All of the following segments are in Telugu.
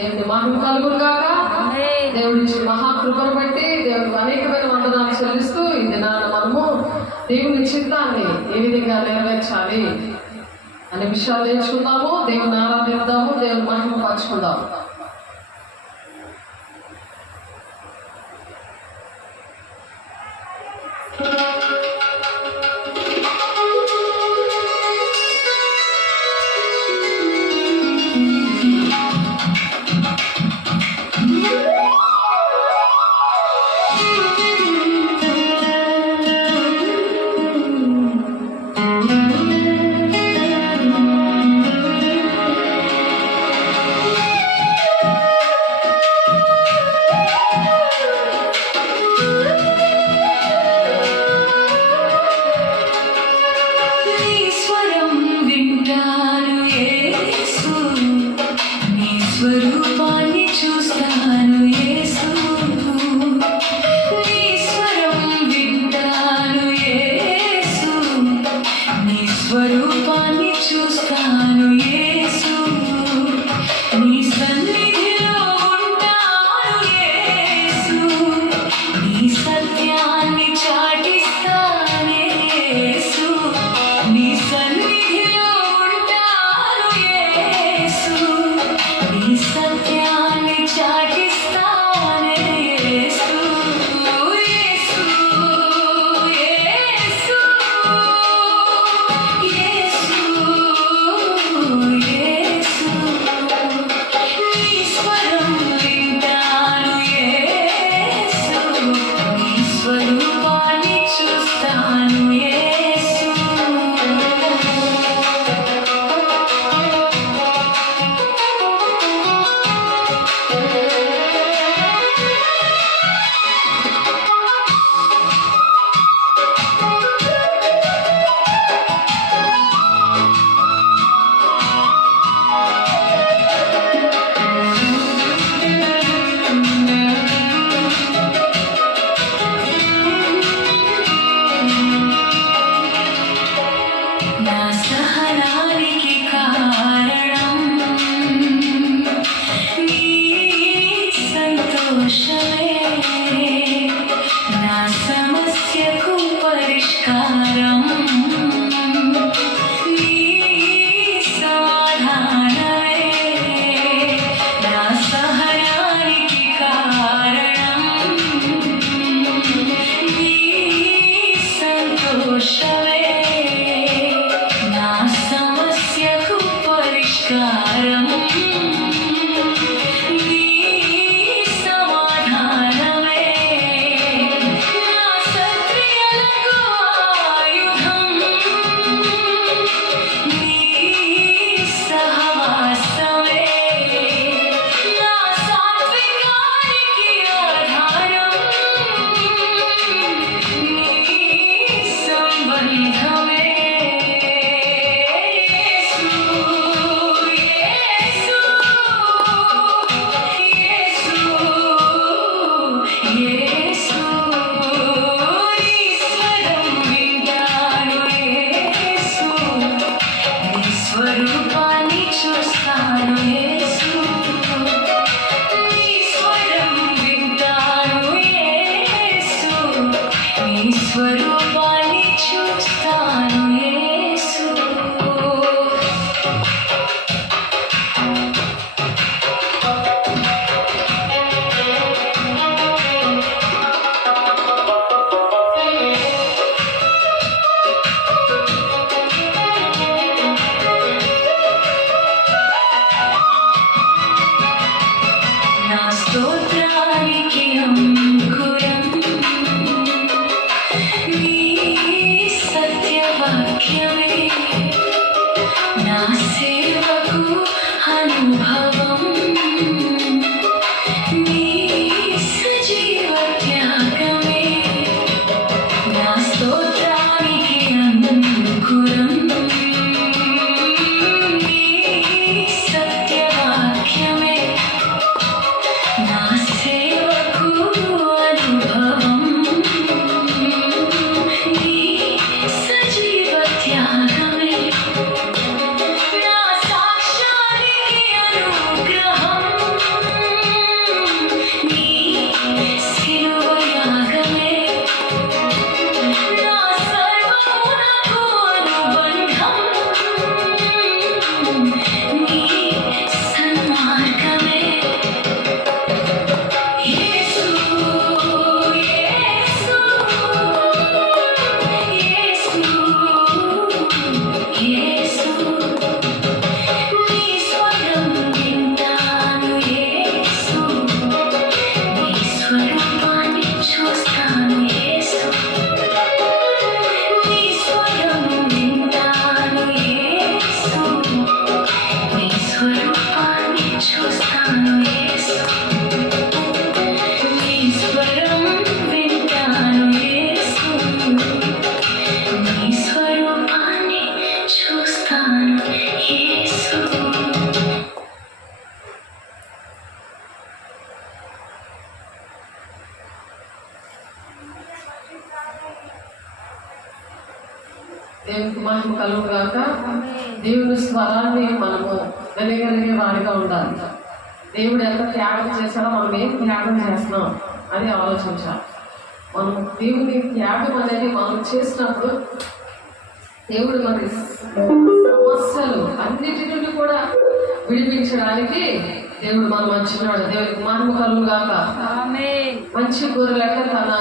దేవుని మహిమ కలుగును గాక. దేవుడి మహాకృపను బట్టి దేవుడికి అనేకమైన వందనాలు చెల్లిస్తూ ఈ దినాన మనము దేవుని చిత్తాన్ని ఏ విధంగా నెరవేర్చాలి అనే విషయాలు నేర్చుకుందాము. దేవుని ఆరాధిద్దాము, దేవుని మహిమ పంచుకుందాము. Nah దేవునికి మహిమ కలుగుగాక. దేవుని స్వరాన్ని మనము వినగలిగే వారిగా ఉండాలి. దేవుడు ఎంత త్యాగం చేశాడో మనం ఏం త్యాగం చేస్తున్నాం అని ఆలోచించాలి. మనం దేవుని త్యాగం అనేది మనం చేసినప్పుడు దేవుడు మరి సమస్యలు అన్నిటిని కూడా విడిపించడానికి దేవుడు మనం వచ్చినాడు. దేవునికి మహిమ కలుగుగాక. మంచి గొర్రెలక తన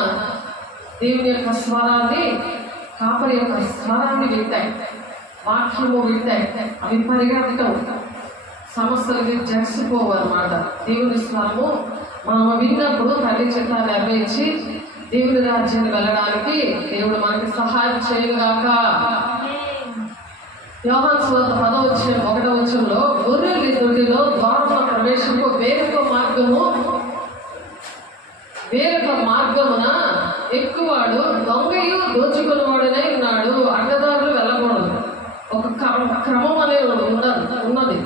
దేవుని యొక్క స్వరాన్ని, కాపరి యొక్క స్వరాన్ని వింటాయి, వాక్యము వింటాయి, అవి పరిగెత్తవు, సమస్యలకి జడిసిపోవు అన్నమాట. దేవుని స్వరము మనం విన్నప్పుడు తల్లి చేత నెరవేర్చి దేవుని రాజ్యాన్ని వెళ్ళడానికి దేవుడు మనకి సహాయం చేయగాక. యోహాను సువార్త 10:1 గొర్రెల దొడ్డిలో ద్వారంలో ప్రవేశము వేరొక మార్గమున ఎక్కువాడు దొంగయు దోచుకునేవాడనే ఉన్నాడు. అడ్డదారులు వెళ్ళకూడదు. ఒక క్రమం అనేది ఉన్నది.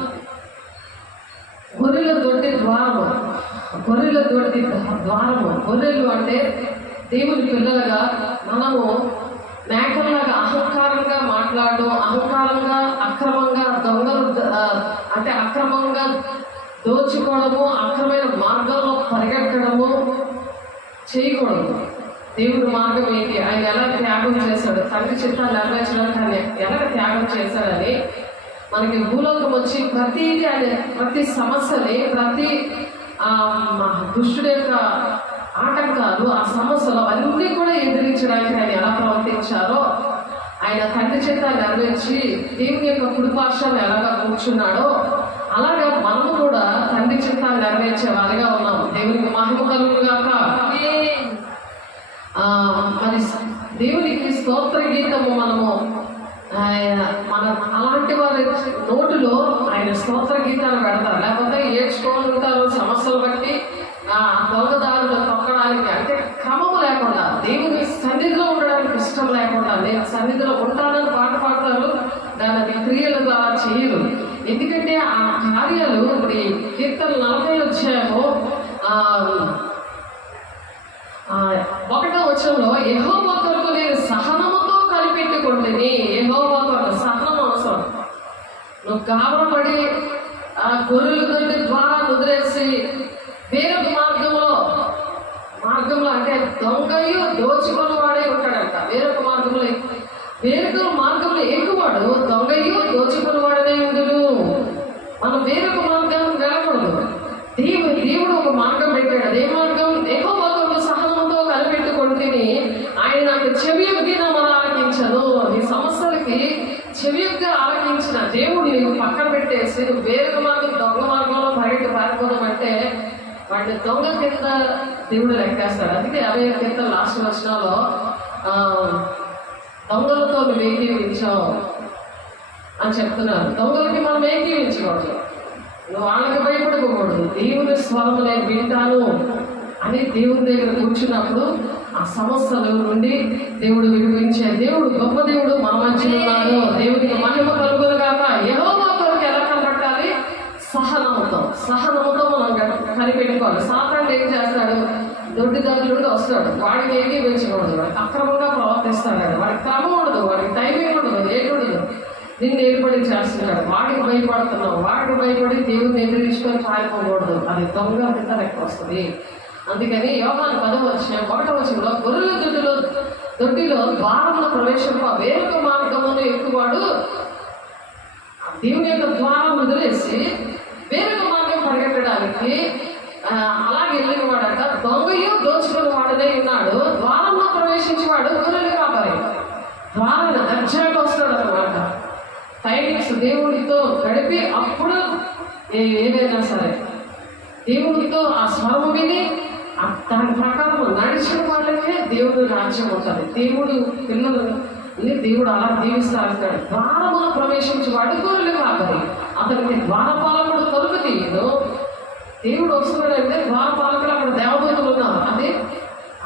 గొర్రెల దొడ్డి ద్వారము, గొర్రెలు అంటే దేవుని పిల్లలుగా మనము మేకల్లాగా అహంకారంగా మాట్లాడడం, అహంకారంగా అక్రమంగా అక్రమంగా దోచుకోవడము, అక్రమైన మార్గంలో పరిగెట్టడము చేయకూడదు. దేవుడు మార్గం ఏంటి, ఆయన ఎలా త్యాగం చేశాడు, తండ్రి చిత్తాన్ని నెరవేర్చడానికి ఆయన ఎలా త్యాగం చేశాడని మనకి భూలోకం వచ్చి ప్రతి సమస్యని, ప్రతి దుష్టుడి యొక్క ఆటంకాలు, ఆ సమస్యలు అన్నీ కూడా ఎదిరించడానికి ఆయన ఎలా ప్రవర్తించారో, ఆయన తండ్రి చేత నెరవేర్చి దేవుని యొక్క కుడిపార్శ్వాన్ని ఎలాగా కూర్చున్నాడో అలాగా మనము కూడా తండ్రి చేత నెరవేర్చే వారిగా ఉన్నాము. దేవునికి మహిమ కలుగుగాక. మరి దేవునికి స్తోత్ర గీతము మనము మన అలాంటి వారి నోటులో ఆయన స్తోత్ర గీతాలు పెడతారు, లేకపోతే ఏడ్చుకోవాలి ఉంటారు సమస్యలు బట్టి దొంగదారులు తొక్కడానికి, అంటే క్రమము లేకుండా, దేవుని సన్నిధిలో ఉండడానికి ఇష్టం లేకుండా, నేను సన్నిధిలో ఉంటానని పాట పాడతారు, దాని క్రియల ద్వారా చేయరు. ఎందుకంటే ఆ కార్యాలు ఇప్పుడు కీర్తన 40 యెహోవా కొరకు నేను సహనముతో కనిపెట్టుకుంటుని. యెహోవా కొరకు సహనం అవసరం. నువ్వు గాబరపడి ఆ గొర్రెలు దొరికి ద్వారా వదిలేసి వేరొక మార్గంలో అంటే దొంగయు దోచుకొని వాడే ఉంటాడంట. వేరొక మార్గంలో ఎక్కువాడు దొంగయు దోచుకొని వాడనే ఉండును. మనం వేరొక మార్గాన్ని వెళ్ళకూడదు. దేవుడు ఒక మార్గం పెట్టాడు. అదే మార్గం యెహోవా కొరకు సహనంతో కనిపెట్టుకుంటుని ఆయన నాకు చెవియొగ్గి నా మన ఆలకించను. నీ సమస్యలకి చెవియొగ్గా ఆలకించిన దేవుడు నీకు పక్కన పెట్టేసి నువ్వు వేరొక మార్గం దొంగ మార్గంలో పారిపోదామంటే వాడిని దొంగ కింద దేవుడు లెక్కేస్తాడు. అందుకే 50 కీర్తన లాస్ట్ వచనంలో దొంగలతో నువ్వు ఏకీవించావు అని చెప్తున్నారు. దొంగలకి మనం ఏకీవించకూడదు, నువ్వు వాళ్ళకి భయపడకూడదు. దేవుని స్వరం నేను వింటాను అని దేవుని దగ్గర కూర్చున్నప్పుడు ఆ సమస్యల నుండి దేవుడు విడిపించే దేవుడు, గొప్ప దేవుడు మన మధ్యలో ఉన్నాడు. దేవుడికి మహిమ కలుగునుగాక. యెహోవా కొరకు ఎలా కనబట్టాలి? సహనముతో మనం కనిపెట్టుకోవాలి. సాతాను ఏం చేస్తాడు? దొడ్డిదారులుగా వస్తాడు, వాడికి ఏకీవించకూడదు, వాడికి అక్రమంగా ప్రవర్తిస్తాడు, వాడికి క్రమం ఉండదు, వాడికి టైమింగ్ ఉండదు, ఏటుండదు, నిన్ను ఏర్పడి చేస్తున్నాడు. వాడికి భయపడుతున్నావు, వాడికి భయపడి దేవుడిని ఎదిరించుకొని పారిపోకూడదు. అది దొంగ కింద లెక్క వస్తుంది. అందుకని యోహాను 10:1 గొర్రెల దొడ్డిలో ద్వారంలో ప్రవేశింప వేరొక మార్గమును ఎక్కువాడు దేవుని యొక్క ద్వారం వదిలేసి వేరొక మార్గం పరిగెట్టడానికి అలాగే వెళ్ళినవాడట. దొంగయు దోచుకుని వాడనే ఉన్నాడు. ద్వారంలో ప్రవేశించేవాడు గొర్రెలు కాపరి. ద్వారాన్ని దర్జాగా వస్తాడు అన్నమాట. టైమింగ్స్ దేవుడితో గడిపి అప్పుడు ఏదైనా సరే దేవుడితో ఆ స్వరము విని దాని ప్రకారం నడిచిన వాళ్ళకే దేవుడి రాజ్యం ఉంటుంది. దేవుడు పిల్లలని దేవుడు అలా దీవిస్తా ఉంటాడు. ద్వారమును ప్రవేశించేవాడు గొర్రెలు కాపరి. అతనికి ద్వారపాలకుడు తలుపు తీయదు, దేవుడు వస్తున్నాడంటే ద్వారపాలకులు అక్కడ దేవదూతలు ఉన్నారు. అదే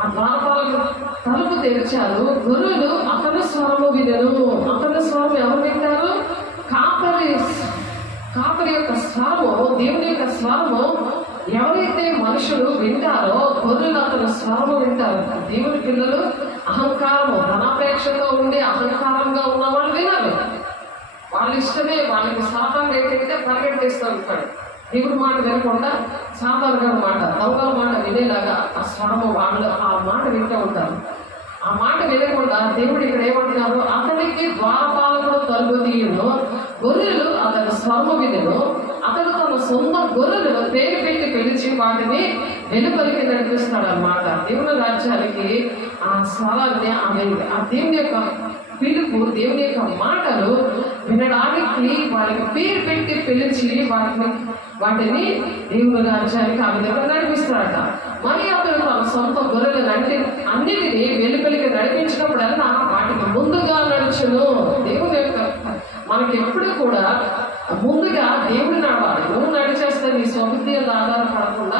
ఆ ద్వారపాలకులు తలుపు తెరిచారు. గొర్రెలు అతని స్వరము వినరు. అతని స్వరం ఎవరు వింటారు? కాపరి యొక్క స్వరము, దేవుని యొక్క స్వరము ఎవరైతే మనుషులు వింటారో గొర్రెలు అతని స్వరము వింటారు. దేవుని పిల్లలు అహంకారము, ధనాపేక్షతో ఉండి అహంకారంగా ఉన్న వాళ్ళు వినాలి. వాళ్ళ ఇష్టమే, వాళ్ళకి సాతాను ఏంటంటే పరిగెట్టిస్తూ ఉంటాడు. దేవుడి మాట వినకుండా సాతాను మాట, దొంగల మాట వినేలాగా ఆ స్వరము వాళ్ళు ఆ మాట వింటూ ఉంటారు. ఆ మాట వినకుండా దేవుడు ఇక్కడ ఏమంటున్నారు? అతనికి ద్వారపాలకుడు తలుపు తీయును, గొర్రెలు అతని స్వరము వినను. అతడు తన సొంత గొర్రెలను పేరు పెట్టి పిలిచి వాటిని వెలుపలికి నడిపిస్తాడు అన్నమాట. దేవుని రాజ్యానికి ఆ స్వరాన్ని, ఆ దేవుని యొక్క పిలుపు, దేవుని యొక్క మాటలు వినడానికి వాళ్ళకి పేరు పెట్టి పిలిచి వాటిని దేవుని రాజ్యానికి ఆ విధంగా నడిపిస్తాడట. మరి అతడు తన సొంత గొర్రెలను అన్నిటినీ వెలుపలికి నడిపించినప్పుడల్లా వాటికి ముందుగా నడుచును. దేవుని యొక్క మనకి ఎప్పుడు కూడా ముందుగా దేవుడు నడవాలి. నువ్వు నడిచేస్తే నీ స్వబుద్ధి మీద ఆధారపడకుండా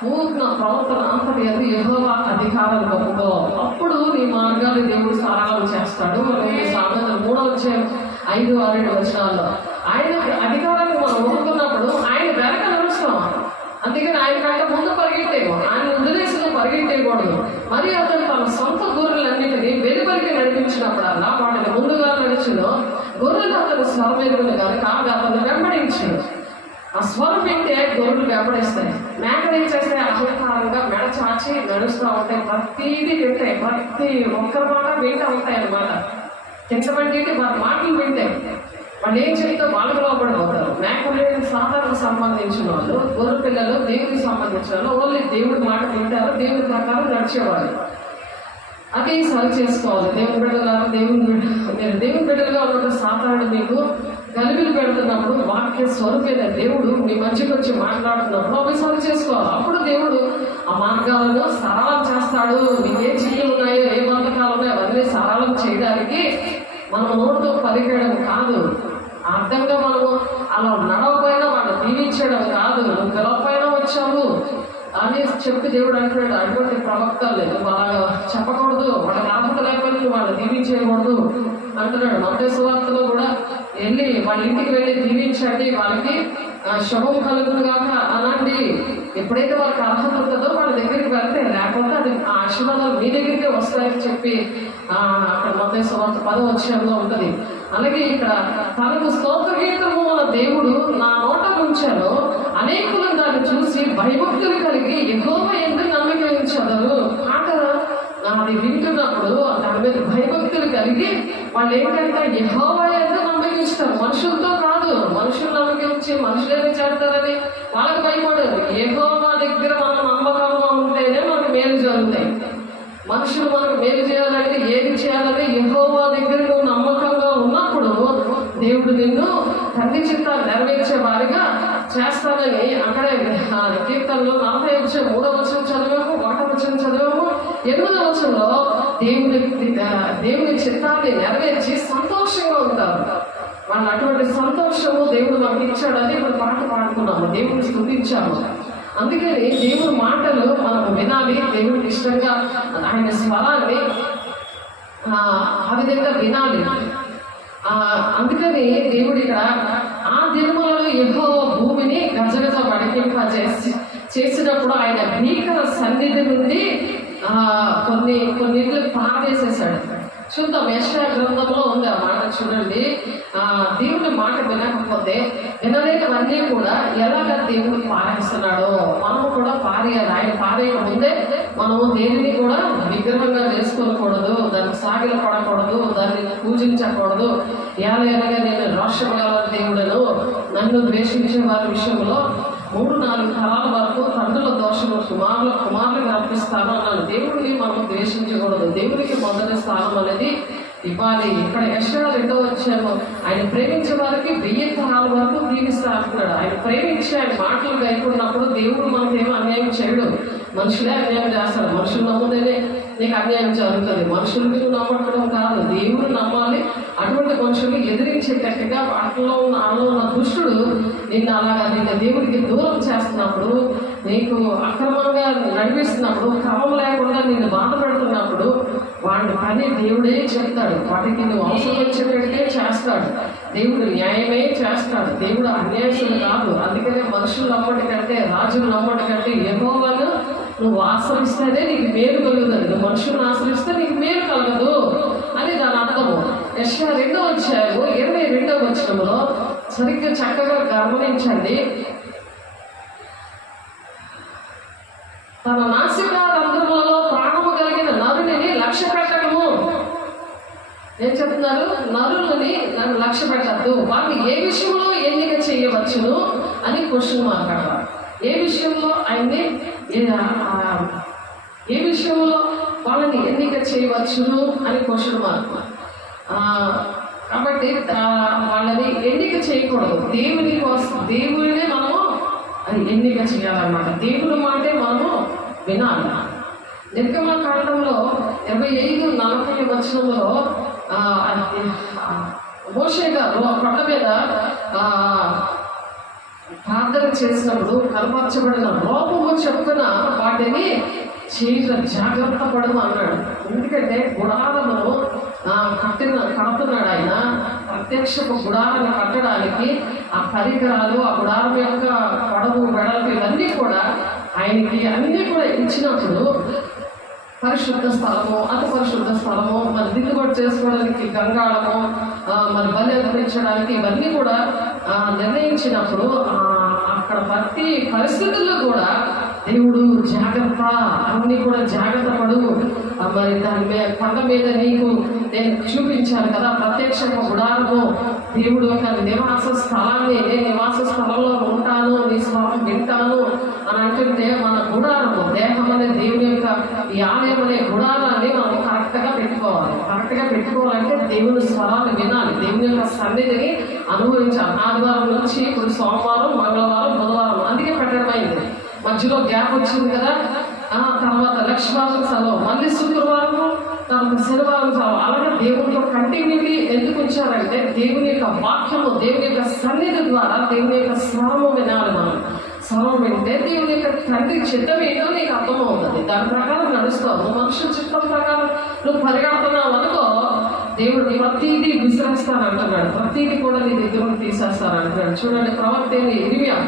పూర్ణ ప్రవర్తన అంతటి అది యెహోవా అధికారం పొందో, అప్పుడు నీ మార్గాలు దేవుడు సరళం చేస్తాడు. సామెతలు 3:5-6 ఆయన అధికారాన్ని మనం ఊరుకున్నప్పుడు ఆయన వెనక నడుస్తాం. అందుకని ఆయన కంటే ముందు పరిగెట్టేమో, ఆయన వదిలేసిన పరిగెట్టేయకూడదు. మరి అతను తన సొంత గొర్రెలన్నింటినీ వెలుపలికి నడిపించినప్పుడల్లా వాటిని ముందుగా నడిచిలో గొర్రెలు అతను స్వరం ఎదుగును కనుక అతను వెంబడించింది. ఆ స్వరం వింటే గొర్రెలు వెంబడిస్తాయి. మేకలు ఏం చేస్తే అహంకారంగా మెడ చాచి నడుస్తూ ఉంటాయి. ప్రతిదీ వింటాయి, ప్రతి ఒక్కరి మాట వింటూ ఉంటాయి అన్నమాట. కిందపడి వారి మాటలు వింటాయి. వాళ్ళు ఏం చెప్తే వాళ్ళకు లోపడిపోతారు. మేకలు సాధారణకు సంబంధించిన వాళ్ళు, గొర్రె పిల్లలు దేవుడికి సంబంధించిన వాళ్ళు ఓన్లీ దేవుడి మాట వింటారు, దేవుడి ప్రకారం నడిచేవాళ్ళు. అది సరి చేసుకోవాలి. దేవుని బిడ్డలారా, మీరు దేవుని బిడ్డలుగా ఉన్న సాధారణ మీకు గలిబిలు పెడుతున్నప్పుడు వాక్య స్వరూపైన దేవుడు మీ మధ్యకి వచ్చి మాట్లాడుతున్నప్పుడు అవి సరి చేసుకోవాలి. అప్పుడు దేవుడు ఆ మార్గాలను సరళం చేస్తాడు. మీకు ఏ చిక్కులు ఉన్నాయో, ఏ బంధకాలు ఉన్నాయో అవన్నీ సరళం చేయడానికి మనం నోటితో పలికేయడం కాదు, అర్థంగా మనము అలా నడవపోయినా వాళ్ళు దీవించడం కాదు. నువ్వు పిలవపైన వచ్చావు అని చెప్పి దేవుడు అంటున్నాడు. అటువంటి ప్రవక్తలు వాళ్ళ చెప్పకూడదు, వాళ్ళకి అర్హత లేకపోతే నువ్వు వాళ్ళు దీవించేయకూడదు అంటున్నాడు. మత్తయి సువార్తలో కూడా వెళ్ళి వాళ్ళ ఇంటికి వెళ్ళి దీవించండి, వాళ్ళకి శుభం కలుగును కాక అనండి. ఎప్పుడైతే వాళ్ళకి అర్హత ఉంటుందో వాళ్ళ దగ్గరికి వెళ్తే, లేకపోతే అది ఆ ఆశీర్వాదాలు మీ దగ్గరికే వస్తాయని చెప్పి అక్కడ మత్తయి సువార్త 10వ ఉంటుంది. అలాగే ఇక్కడ తనకు స్తోత్ర గీతము మన దేవుడు నా నోట ఉంచాను, అనేకులు దాన్ని చూసి భయభక్తులు కలిగి యెహోవా యందు నమ్మిక ఉంచెదరు. అది వింటున్నప్పుడు దాని మీద భయభక్తులు కలిగి వాళ్ళు ఏంటంటే యెహోవా యందు నమ్మిక ఉంచుతారు. మనుషులతో కాదు. మనుషులు నమ్మిక ఉంచి మనుషులేమి చేస్తారని వాళ్ళకి భయపడరు. యెహోవా దగ్గర మనం నమ్మకంగా ఉంటేనే మనకు మేలు జరుగుతాయి. మనుషులు మనకు మేలు చేయాలంటే ఏది చేయాలని యెహోవా దగ్గర నువ్వు నమ్మకంగా ఉన్నప్పుడు దేవుడు నిన్ను తండ్రి చిత్తాన్ని నెరవేర్చే వారిగా చేస్తానని అక్కడే కీర్తనలో 43వ చదివాము, 1వ చదివాము. 8వ దేవుని చిత్తాన్ని నెరవేర్చి సంతోషంగా ఉంటారు. వాళ్ళు అటువంటి సంతోషము దేవుడు మనకి ఇచ్చాడని ఇప్పుడు పాట పాడుకున్నాము, దేవుడిని స్తుతించాము. అందుకని దేవుడి మాటలు మనం వినాలి. దేవుడికి ఇష్టంగా ఆయన స్వరాన్ని ఆ విధంగా వినాలి. అందుకని దేవుడు ఇక్కడ ఆ దినములలో యెహోవా భూమిని గజగజ వణికింప చేసినప్పుడు ఆయన భీకర సన్నిధి నుండి కొన్నిట్లు పారవేసేసాడు. చూద్దాం, యెషయా గ్రంథంలో ఉంది ఆ మాట. చూడండి, దేవుని మాట వినకపోతే వినలేనివన్నీ కూడా ఎలాగ దేవుడు పారేస్తున్నాడో మనము కూడా పారేయాలి. ఆయన పారేయ ముందే మనము దేనిని కూడా విగ్రహంగా చేసుకోకూడదు, దాన్ని సాగిల పడకూడదు, దాన్ని పూజించకూడదు. ఎలాగ నేను రోషం గల దేవుడను, నన్ను ద్వేషించే వారి విషయంలో 3-4 తరాల వరకు తండ్రుల దోషము కుమారులకు అర్పిస్తాను అన్నాడు. దేవుడిని మనం ద్వేషించకూడదు. దేవుడికి మొదటి స్థానం అనేది ఇవ్వాలి. ఇక్కడ యెషయా 2వ ఆయన ప్రేమించే వారికి 1000 తరాల వరకు దీవిస్తా అంటున్నాడు. ఆయన ప్రేమించి ఆయన మాటలు గైకున్నప్పుడు దేవుడు మనకేమో అన్యాయం చేయడు, మనుషులే అన్యాయం చేస్తాడు. మనుషులు నమ్ముదేనే నీకు అన్యాయం జరుగుతుంది. మనుషుల్ని నువ్వు నమ్మకం కాదు, దేవుడు నమ్మాలి. అటువంటి మనుషులు ఎదిరించేటట్టుగా అట్లా ఉన్న దుష్టుడు నిన్ను అలాగా నిన్న దేవుడికి దూరం చేస్తున్నప్పుడు, నీకు అక్రమంగా నడిపిస్తున్నప్పుడు, క్రమం లేకుండా నిన్ను బాధ పెడుతున్నప్పుడు వాడి పని దేవుడే చెప్తాడు. వాటికి నువ్వు అవసరం వచ్చేటట్టే చేస్తాడు. దేవుడు న్యాయమే చేస్తాడు. దేవుడు అన్యాయసుడు కాదు. అందుకనే మనుషులు నమ్మటి కంటే, రాజులు నమ్మటి కంటే యెహోవాను నువ్వు ఆశ్రయిస్తేనే నీకు మేలు కలుగుతుంది. నువ్వు మనుషులను ఆశ్రయిస్తే నీకు మేలు కలగదు అని దాని అర్థము. యెషయా 2వ అధ్యాయము 22వ వచనంలో సరిగ్గా చక్కగా గమనించండి. తన నాసికా రంధ్రములలో ప్రాణము కలిగిన నరుని లక్ష్య పెట్టడము. ఏం చెప్తున్నారు? నరులని నన్ను లక్ష్య పెట్టద్దు. వాళ్ళు ఏ విషయంలో ఎన్నిక చేయవచ్చును అని క్వశ్చన్ మాట్లాడతారు. ఏ విషయంలో ఆయన్ని, ఏ విషయంలో వాళ్ళని ఎన్నిక చేయవచ్చును అని క్వశ్చన్ మార్క్. కాబట్టి వాళ్ళని ఎన్నిక చేయకూడదు. దేవుని కోసం, దేవుడినే మనము ఎన్నిక చేయాలన్నమాట. దేవుని మాటే మనము వినాలి. నిర్గమకాండంలో 25:40 వచనంలో మోషే గారు కొండ మీద ప్రార్థన చేసినప్పుడు కనపరచబడిన లోపము చెప్పున వాటిని చేయడం జాగ్రత్త పడము అన్నాడు. ఎందుకంటే గుడారమును కడుతున్నాడు ఆయన. ప్రత్యక్షపు గుడారాన్ని కట్టడానికి ఆ పరికరాలు, ఆ గుడారం యొక్క పొడవు, వెడల్పు ఇవన్నీ కూడా ఆయనకి అన్నీ కూడా ఇచ్చినప్పుడు పరిశుద్ధ స్థలము, అతి పరిశుద్ధ స్థలము, మరి దిద్దుబాటు చేసుకోవడానికి గంగాళము, మరి బలి అర్పించడానికి ఇవన్నీ కూడా నిర్ణయించినప్పుడు అక్కడ ప్రతి పరిస్థితుల్లో కూడా దేవుడు జాగ్రత్త, అన్ని కూడా జాగ్రత్త పడు. మరి దాని మీద కొండ మీద నీకు నేను చూపించాను కదా ప్రత్యక్ష గుడారము, దేవుడు యొక్క నివాస స్థలాన్ని, నేను నివాస స్థలంలో ఉంటాను, నీ స్వరం వింటాను అని అంటుంటే మన గుడారము, దేహం అనే దేవుని యొక్క ఈ ఆలయం అనే గుడారాన్ని మనం కరెక్ట్గా పెట్టుకోవాలి. కరెక్ట్గా పెట్టుకోవాలంటే దేవుని స్వరాన్ని వినాలి, దేవుని యొక్క సన్నిధిని అనుభవించాలి. ఆదివారం నుంచి ఇప్పుడు సోమవారం, మంగళవారం, బుధవారం అందుకే పెట్టడమైంది. మధ్యలో గ్యాప్ వచ్చింది కదా. తర్వాత లక్ష్మీవారం సెలవు, మళ్ళీ శుక్రవారము, తర్వాత శనివారం సెలవు. అలాగే దేవునితో కంటిన్యూటీ ఎందుకు ఉంచారంటే దేవుని యొక్క వాక్యము, దేవుని యొక్క సన్నిధి ద్వారా దేవుని యొక్క స్వరము వినాలి. మనం స్వరం వింటే దేవుని యొక్క తండ్రి చిత్తం ఏంటో నీకు అర్థమవుతుంది. దాని ప్రకారం నడుస్తావు. నువ్వు మనుషుల చిత్తం ప్రకారం నువ్వు పరిగెడుతున్నావు అనుకో, దేవుడు ప్రతీది విసిరేస్తానంటున్నాడు. ప్రతీది కూడా నీ దగ్గర తీసేస్తానంటున్నాడు. చూడండి, ప్రవక్త ఇర్మియా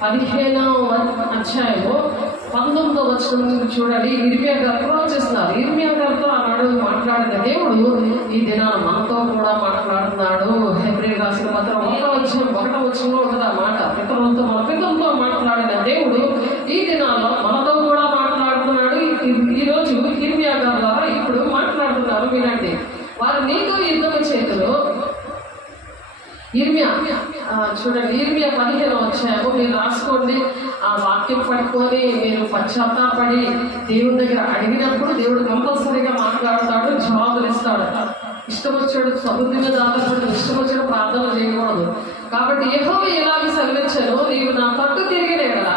15వ అధ్యాయము 19వ వచనం చూడండి. ఇర్మియా గారు చేస్తున్నారు. ఇర్మియా గారితో ఆనాడు మాట్లాడిన దేవుడు ఈ దినాన మనతో కూడా మాట్లాడుతున్నాడు. హెబ్రీయులకు రాసిన పత్రం 1వ వచనంలో ఉంటుంది ఆ మాట. పితరులతో మన పితరులతో మాట్లాడిన దేవుడు ఈ దినాల్లో మనతో కూడా మాట్లాడుతున్నాడు. ఈరోజు ఇర్మియా గారి ద్వారా ఇప్పుడు మాట్లాడుతున్నారు. వినండి. వారు నీతో యుద్ధం చేతులు. ఇర్మియా చూడండి, ఇర్మియా 15వ అధ్యాయము మీరు రాసుకోండి. ఆ వాక్యం పట్టుకొని మీరు పశ్చాత్తాపడి దేవుని దగ్గర అడిగినప్పుడు దేవుడు కంపల్సరీగా మాట్లాడతాడు, జవాబులు ఇస్తాడు. ఇష్టం వచ్చాడు సమృద్ధి మీద ఆధారపడి ఇష్టం వచ్చిన ప్రార్థన చేయకూడదు. కాబట్టి యెహోవా ఎలాగ సెలవిచ్చాను, నీవు నా తట్టు తిరిగినే కదా,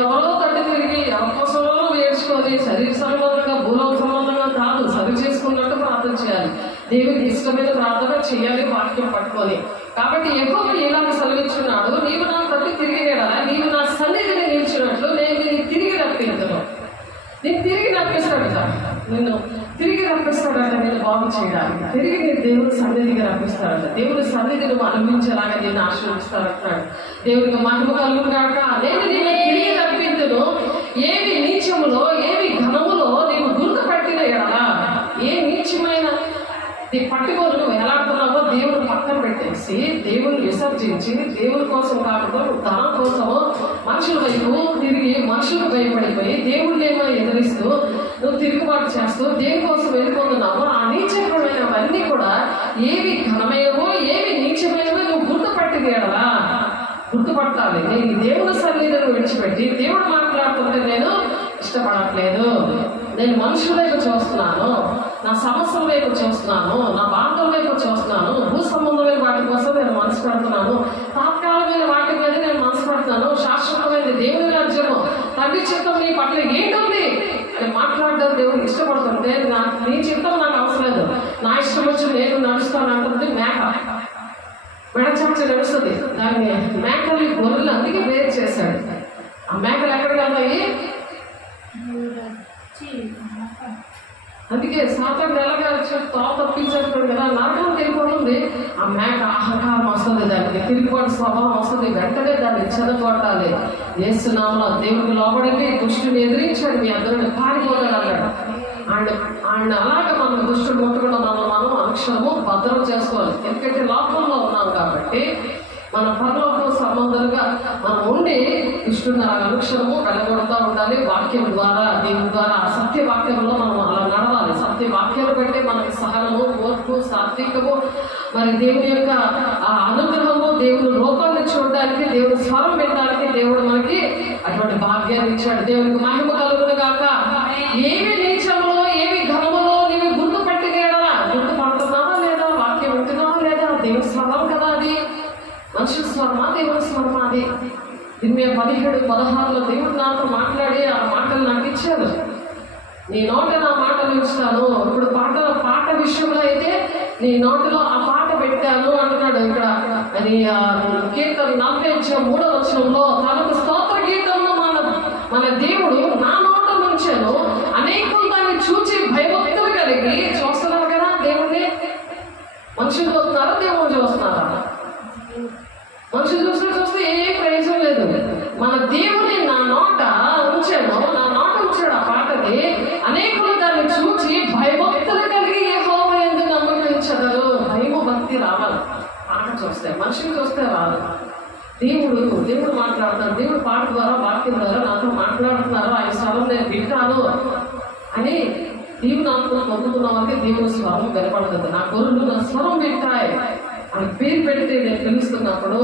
ఎవరో తట్టు తిరిగి అవకాశంలో నేర్చుకొని శరీర సంబంధంగా, భూలోక సంబంధంగా కాదు, సరి చేసుకున్నట్టు ప్రార్థన చేయాలి. దేవుడికి ఇష్టమైన ప్రార్థన చేయాలి వాక్యం పట్టుకొని. కాబట్టి యెహోవా ఎలాగ సెలవిచ్చున్నాడు, నీవు నా తట్టు తిరిగినే కదా, నీవు నా సన్నిధిని నిలిచినట్లు నేను నిన్ను తిరిగి రప్పిస్తాను. నేను తిరిగి రప్పిస్తాడట, నిన్ను తిరిగి రప్పిస్తాడట, నేను బాగు చేయడానికి తిరిగి నేను దేవుని సన్నిధికి రప్పిస్తాడట. దేవుని సన్నిధిని అనుభవించేలాగా నేను ఆశీర్వదిస్తాడంటాడు. దేవునికి మహిమ కలుగుగాక. నేను నిన్ను తిరిగి రప్పించును. ఏవి నీచములో, ఏవి ఘనములో నీవు గుర్తుపట్టిన ఎడలా, ఏ నీచమైన పట్టుకొని నువ్వు ఎలాడుతున్నావో దేవుడు పక్కన పెట్టేసి, దేవుని విసర్జించి, దేవుని కోసం కాకుండా తన కోసము మనుషుల వైపు తిరిగి, మనుషులకు భయపడిపోయి దేవుడినేమో ఎదిరిస్తూ నువ్వు తిరుగుబాటు చేస్తూ దేనికోసం వెళ్ళిపోతున్నావో ఆ నీచమైనవన్నీ కూడా ఏవి ఘనమైనవో, ఏవి నీచమైనవో నువ్వు గుర్తుపట్టిదేడలా. గుర్తుపట్టాలి. నేను దేవుని సన్నిధిని విడిచిపెట్టి దేవుడు మాట్లాడుతుంటే నేను ఇష్టపడట్లేదు, నేను మనుషుల వైపు చూస్తున్నాను, నా సమస్యల వైపు చూస్తున్నాను, నా బాధల వైపు చూస్తున్నాను, భూ సంబంధమైన వాటి కోసం నేను మనసు పెడుతున్నాను, తాత్కాలికమైన వాటి మీద నేను మనసు పెడుతున్నాను, శాశ్వతమైన దేవుని రాజ్యము తండ్రి చిత్తం నీ పట్ల ఏంటుంది అని మాట్లాడడం దేవుడు ఇష్టపడుతుంటే నీ చిత్తం నాకు అవసరం లేదు, నా ఇష్టం వచ్చి నేను నడుస్తాను అంటుంది మేక. మెడచాచి నడుస్తుంది. దాన్ని మేకలు గొర్రెలు అందుకే వేరు చేశాడు. ఆ మేకలు ఎక్కడికి వెళ్తాయి? అందుకే సాతాను ఎలాగా తప్పించేస్తాడు కదా, నరకానికి వెళ్ళిపోతుంది. ఆ మేక అహంకారం వస్తుంది, దానికి తిరిగిపోటు స్వభావం వస్తుంది. వెంటనే దాన్ని చెదగొట్టాలి. యేసునామములో దేవుడికి లోబడింది, దుష్టుని ఎదిరించాడు, మీ అందరిని పారిపోతాడు అన్నాడు. ఆయన అలాగే మనం దుష్టుడు ముట్టకుండా మనం అనుక్షణము భద్రం చేసుకోవాలి. ఎందుకంటే లోకంలో ఉన్నాం కాబట్టి మన పరలోక సంబంధాలుగా మనం ఉండి దుష్టుని అనుక్షణము వెళ్ళగొడుతూ ఉండాలి. వాక్యం ద్వారా, దేవుని ద్వారా, సత్య వాక్యంలో మనం అలా నడవాలి. సత్య వాక్యాలు బట్టి మనకి సహనము, ఓర్పు, సాత్వికము, మరి దేవుని యొక్క అనుగ్రహము, దేవుని రూపాన్ని చూడడానికి, దేవుని స్వరం వినడానికి దేవుడు మనకి అటువంటి భాగ్యాన్ని ఇచ్చాడు. దేవునికి మహిమ కలుగును గాక. ఏమి నీచములో ఏమి ఘనములో నీవు గుర్తుపెట్టుకేయడలా? గుర్తుపడుతున్నావా లేదా? వాక్యం వింటున్నావా లేదా? దేవుని స్వరం కదా అది. మనుషుల స్వరమా, దేవుని స్వరమా? అది 17:16 దేవుడు నాతో మాట్లాడి ఆ మాటలు నాకు ఇచ్చారు. నీ నోట నా మాటలు ఇస్తాను. ఇప్పుడు పాట విషయంలో అయితే నీ నోటిలో ఆ పాట పెట్టాను అంటున్నాడు. ఇక్కడ అది కీర్తన 43 తనకు స్తోత్ర గీతము మన దేవుడు నా నోట నుంచాను. అనేకం దాన్ని చూచి భయభక్తులు కలిగి చూస్తున్నారు కదా దేవుణ్ణి. మనుషులు చూస్తున్నారా, దేవుడు చూస్తున్నారా? మనుషులు చూస్తే ఏ ప్రయోజనం లేదు. మన దేవుని నా నోట ఉంచాను, నా నోట ఉంచాడు ఆ పాటని. అనేకులు దాన్ని చూచి భయభక్తులు కలిగి యెహోవా యందు నమ్మకించగలరు. భయము భక్తి రావాలి పాట చూస్తే, మనుషులు చూస్తే రాదు. దేవుడు మాట్లాడుతారు. దేవుడు పాట ద్వారా, వాక్యం ద్వారా నాతో మాట్లాడుతున్నారు. ఆయన స్వరం నేను వింటాను అని దేవుని ఆత్మను పొందుతున్న వారికి దేవుని స్వరం వినపడుతుంది. నా గొర్రెలు నా స్వరం వింటాయి అని పేరు పెడితే నేను పిలుస్తున్నప్పుడు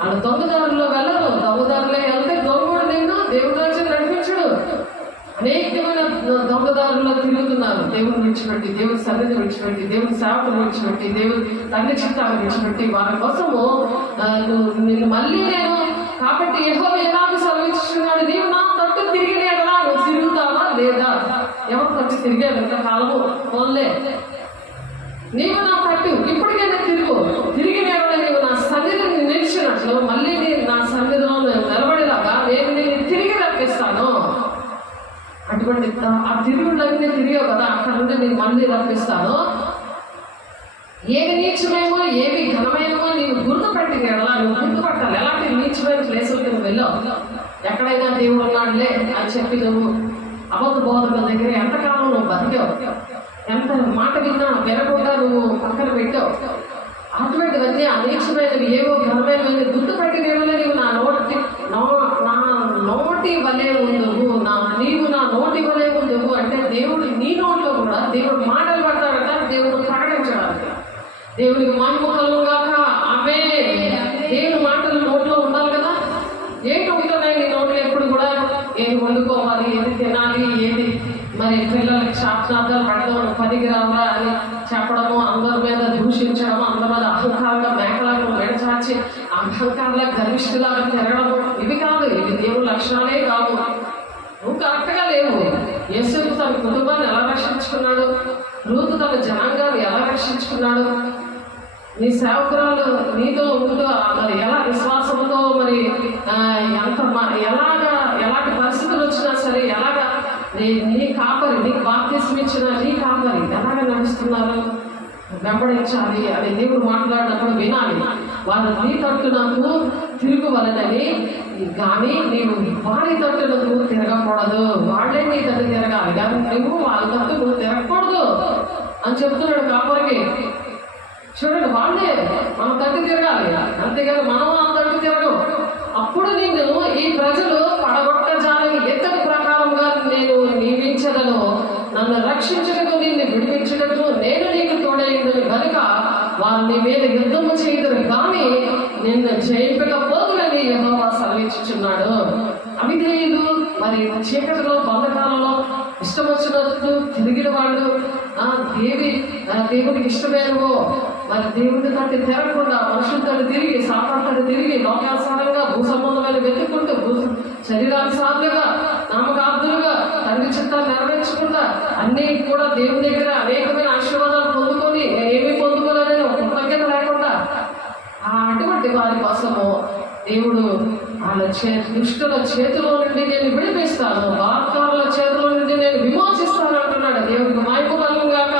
ఆయన దొంగదారుల్లో వెళ్ళరు. దొంగదారులే వెళ్తే దొంగడు నిన్ను దేవుడి రాజ్యం నడిపించడు. అనేకమైన దొంగదారుల్లో తిరుగుతున్నారు. దేవుని విడిచిపెట్టి, దేవుని సన్నిధి విడిచిపెట్టి, దేవుని సేవకులు విడిచిపెట్టి, దేవుని తండ్రి చిత్తాన్ని విడిచిపెట్టి వారి కోసము నిన్ను మళ్ళీ నేను కాబట్టి యెహోవా ఎలాగ సెలవిస్తున్నాడు, నీవు నా తట్టు తిరిగినేలా నువ్వు తిరుగుతావా లేదా? ఎవరు తట్టు తిరిగావు ఇంతకాలము? పోన్లే, నీవు నా పట్టు ఇప్పటికైనా తిరిగినేవాడు నీవు నా సన్నిధిని నిలిచినట్లు మళ్ళీ నేను నా సన్నిధిలో నిలబడేలాగా నేను నిన్ను తిరిగి రప్పిస్తాను. అటువంటి ఆ తిరుగుళ్ళన్నీ తిరిగావు కదా, అక్కడ నుండి నేను మళ్ళీ రప్పిస్తాను. ఏవి నీచమేమో ఏవి ఘనమైనమో నీవు గుర్తుపెట్టుకేలా, నువ్వు గుర్తుపట్టాలి. ఎలాంటి నీచమైన ప్లేసులకి నువ్వు వెళ్ళావు. ఎక్కడైనా దేవుడు ఉన్నాడులే అని చెప్పి నువ్వు అబద్ధ బోధకుల దగ్గర ఎంతకాలం నువ్వు బతికావు, ఎంత మాట విన్నా వినకుండా నువ్వు పక్కన పెట్టావు. అటువంటివన్నీ అనీచమైనవి ఏవో ఘనమైనవి గుర్తుపెట్టినేవలే నీవు నా నోటి వలే ఉండవు, నీవు నా నోటి వలే ఉండవు అంటే దేవుడు నీ నోట్లో కూడా దేవుడు మాటలు పడతాడట. దేవుడు ప్రకటించడానికి దేవుడికి మహిమ కలుగుగాక. అవే దేవుడి మాటలు నోట్లో ఉండాలి కదా. ఏంటి ఉంటున్నాయి నీ నోట్లో ఎప్పుడు కూడా? ఏది వండుకోవాలి, ఏది తినాలి, ఏది మరి పిల్లలకి శాస్త్రార్థాలు పడదాం, పనికి రావా అని చెప్పడము, అందరి మీద దూషించడము, అందరి మీద అహంకారంగా మేకలాగా మెడచాచి అహంకారంగా గర్విష్ఠులాగా తిరగడము, ఇవి కాదు. ఇవి దేవుడి లక్షణాలే కావు. నువ్వు కరెక్ట్గా లేవు. యేసు తన కుటుంబాన్ని ఎలా రక్షించుకున్నాడు, రూతు తన జనాంగాన్ని ఎలా రక్షించుకున్నాడు, నీ సేవకురాలు నీతో ఉంటూ మరి ఎలా విశ్వాసంతో మరి ఎలాంటి పరిస్థితులు వచ్చినా సరే ఎలాగా నీ కాపరి, నీకు బాప్తిస్మం ఇచ్చిన నీ కాపరి ఎలాగ నడుస్తున్నారు వెంబడించాలి అని దేవుడు మాట్లాడినప్పుడు వినాలి. వాళ్ళు నీ తట్టునకు తిరుగువలనని కానీ నీవు వారి తట్టునకు తిరగకూడదు. వాళ్ళే నీ తట్టు తిరగాలి కానీ నువ్వు వాళ్ళ తట్టు నువ్వు తిరగకూడదు అని చెప్తున్నాడు కాపరికి. చూడండి, వాళ్ళే మన తట్టు తిరగాలి, అంతేగాని మనం ఆ తట్టు తిరగం. అప్పుడు నిన్ను ఈ ప్రజలు పడగొట్టజాలని ఎత్తడి ప్రకారంగా నేను నియమించగలను. నన్ను రక్షించటకు, నిన్ను విడిపించటకు నేను నీకు తోడైందని కనుక వారు నీ మీద యుద్ధము చేయదురు కానీ నిన్ను జయింపకపోదునని యెహోవా సెలవిచ్చుచున్నాడు. అవిధేయులు మరి చీకటిలో బంధకాలలో ఇష్టం వచ్చినట్లు తిరిగిన వాళ్ళు దేవుడికి ఇష్టమేనవో మరి దేవుడి తట్టు తిరగకుండా మనుషుల తట్టు తిరిగి సాతాను తట్టు తిరిగి లోకానుసారంగా భూ సంబంధమైన వెతుక్కుంటూ శరీరానుసారంగా నామకార్థులుగా తండ్రి చిత్తాన్ని నెరవేర్చకుండా అన్నీ కూడా దేవుని దగ్గర అనేకమైన ఆశీర్వాదాలు పొందుకొని ఏమీ పొందుకోలేదని ఒక కృతజ్ఞత లేకుండా అటువంటి వారి కోసము దేవుడు వాళ్ళ దుష్టుల చేతిలో నుండి నేను విడిపిస్తాను, బలాత్కారుల చేతిలో నుండి నేను విమోచిస్తాను అంటున్నాడు. దేవుడికి మహిమ కలుగును గాక.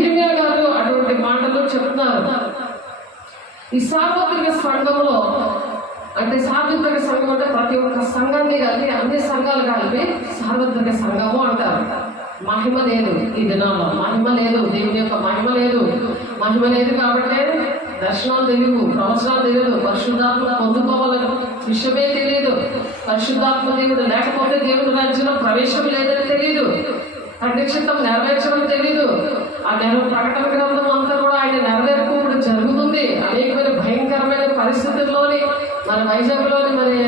ఇర్మియా గారు అటువంటి మాటలు చెప్తున్నారు. ఈ సార్వత్రిక సంఘంలో అంటే సార్వత్రిక సంఘం అంటే ప్రతి ఒక్క సంఘాన్ని కలిపి అన్ని సంఘాలు కలిపి సార్వత్రిక సంఘము అంటారు. మహిమ లేదు ఈ దినాల్లో, మహిమ లేదు, దేవుని యొక్క మహిమ లేదు. మహిమ లేదు కాబట్టి దర్శనాలు తెలియదు, ప్రవచనాలు తెలియదు, పరిశుద్ధాత్మ పొందుకోవాలని విషయమే తెలియదు. పరిశుద్ధాత్మ దేవుడు లేకపోతే దేవుడి రాజ్యంలో ప్రవేశం లేదని తెలియదు. తండ్రి చిత్తం నెరవేర్చడం తెలీదు. ఆ ప్రకటన గ్రంథం అంతా కూడా ఆయన నెరవేర్పు ఇప్పుడు జరుగుతుంది. అనేకమైన భయంకరమైన పరిస్థితుల్లోని మన వైజాగ్లోని మరి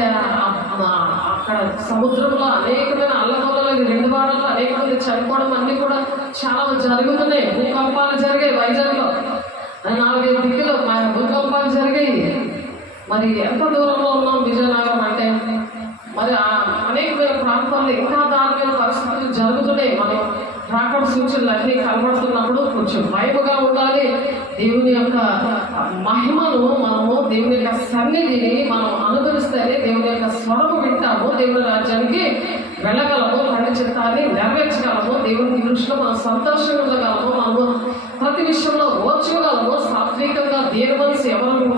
అక్కడ సముద్రంలో అనేకమైన అల్లకొల్లలు 2 వారాల్లో అనేక మంది చనిపోవడం అన్నీ కూడా చాలా జరుగుతున్నాయి. భూకంపాలు జరిగాయి వైజాగ్లో, 4-5 దిక్కులు భూకంపాలు జరిగాయి. మరి ఎంత దూరంలో ఉన్నాం విజయనగరం అంటే, మరి అనేకమైన ప్రాంతాల్లో ఇంకా దారుణమైన పరిస్థితులు జరుగుతున్నాయి. మనం రాకడ సూచనలు అన్నీ కనబడుతున్నప్పుడు కొంచెం భయముగా ఉండాలి. దేవుని యొక్క మహిమను మనము, దేవుని యొక్క సన్నిధిని మనం అనుభవిస్తేనే దేవుని యొక్క స్వరము వింటాము, దేవుని రాజ్యానికి వెళ్ళగలము, తండ్రి చిత్తాన్ని నెరవేర్చగలము, దేవుని దృష్టిలో మనం సంతోషంగా ఉండగలము, మనము ప్రతి విషయంలో ఓర్చుకోగలము. సాత్వికంగా దీన మనసు ఎవరు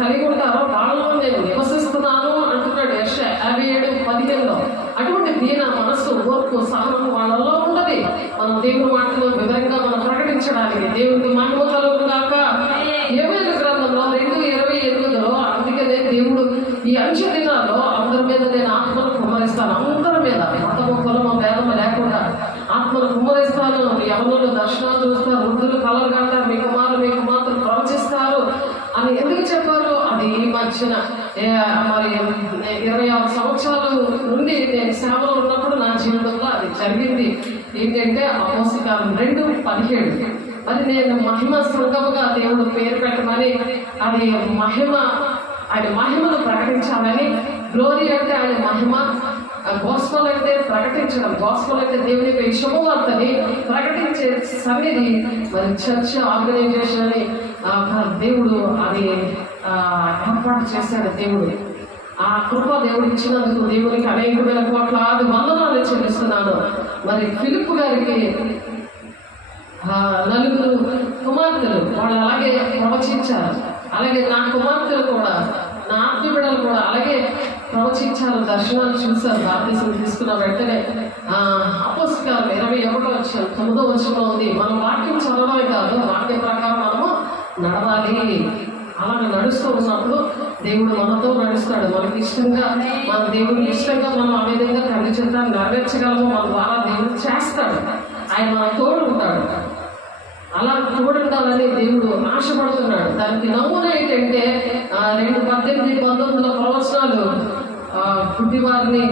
కలిగి ఉంటారో వాళ్ళలో నేను నివసిస్తున్నాను అంటున్నాడు యెషయా 57:15. అటువంటి దీన మనస్సు, ఓర్పు, సహనం వాళ్ళలో ఉన్నది. మనం దేవుని మాటలు వివరంగా మనం ప్రకటించడానికి దేవునికి మహిమ కలుగును గాక. యోవేలు గ్రంథంలో 2:28 అందుకనే దేవుడు ఈ అంచె దినాల్లో అందరి మీద నేను ఆత్మను కుమ్మరిస్తాను, అందరి మీద, మతము కులము భేదము లేకుండా ఆత్మను కుమ్మరిస్తాను. ఎవరు దర్శనాలు చూస్తారు, వృద్ధులు కలలు కంటారు, మీ కుమారులు ప్రవచిస్తారు అని ఎందుకు చెప్పారు? అది ఈ మధ్యన మరి 26 సంవత్సరాల నుండి నేను సేవలో ఉన్నప్పుడు నా జీవితంలో అది జరిగింది. ఏంటంటే అపోస్తలకార్యం 2:17. మరి నేను మహిమ సంఘముగా దేవుడు పేరు పెట్టమని, అది మహిమ, ఆయన మహిమను ప్రకటించాలని. గ్లోరీ అంటే ఆయన మహిమ, గోస్పల్ అంటే ప్రకటించడం, గోస్పల్ అంటే దేవుని యొక్క శుభవార్తని ప్రకటించే సన్నిధి. మరి చర్చ్ ఆర్గనైజేషన్ అని దేవుడు అది ఏర్పాటు చేశాడు. దేవుడు ఆ కృప దేవుడు ఇచ్చినందుకు దేవునికి అనేకమైన కోట్లాది వందనాలు చెల్లిస్తున్నాను. మరి ఫిలిప్ గారికి 4 కుమార్తెలు, వాళ్ళు అలాగే ప్రవచించారు. అలాగే నా కుమార్తెలు కూడా, నా ఆత్మీయులు కూడా అలాగే ప్రవచించారు, దర్శనాలు చూశారు. బాప్తిసం తీసుకున్న వెంటనే అపోస్తలకార్యం 21:9 ఉంది. మనం వాక్యం చదవడమే కాదు, వాక్య ప్రకారం మనము నడవాలి. అలాగే నడుస్తూ ఉన్నప్పుడు దేవుడు మనతో నడుస్తాడు. మనకి ఇష్టంగా, మన దేవుడికి ఇష్టంగా మనం ఆ విధంగా తండ్రి చిత్తాన్ని నెరవేర్చగలము. మన ద్వారా దేవుడు చేస్తాడు, ఆయన మన తోడు ఉంటాడు. అలా తోడుండాలని దేవుడు ఆశపడుతున్నాడు. దానికి నమూనా ఏంటంటే 2:18-19 ప్రవచనాలు. పుట్టివారిని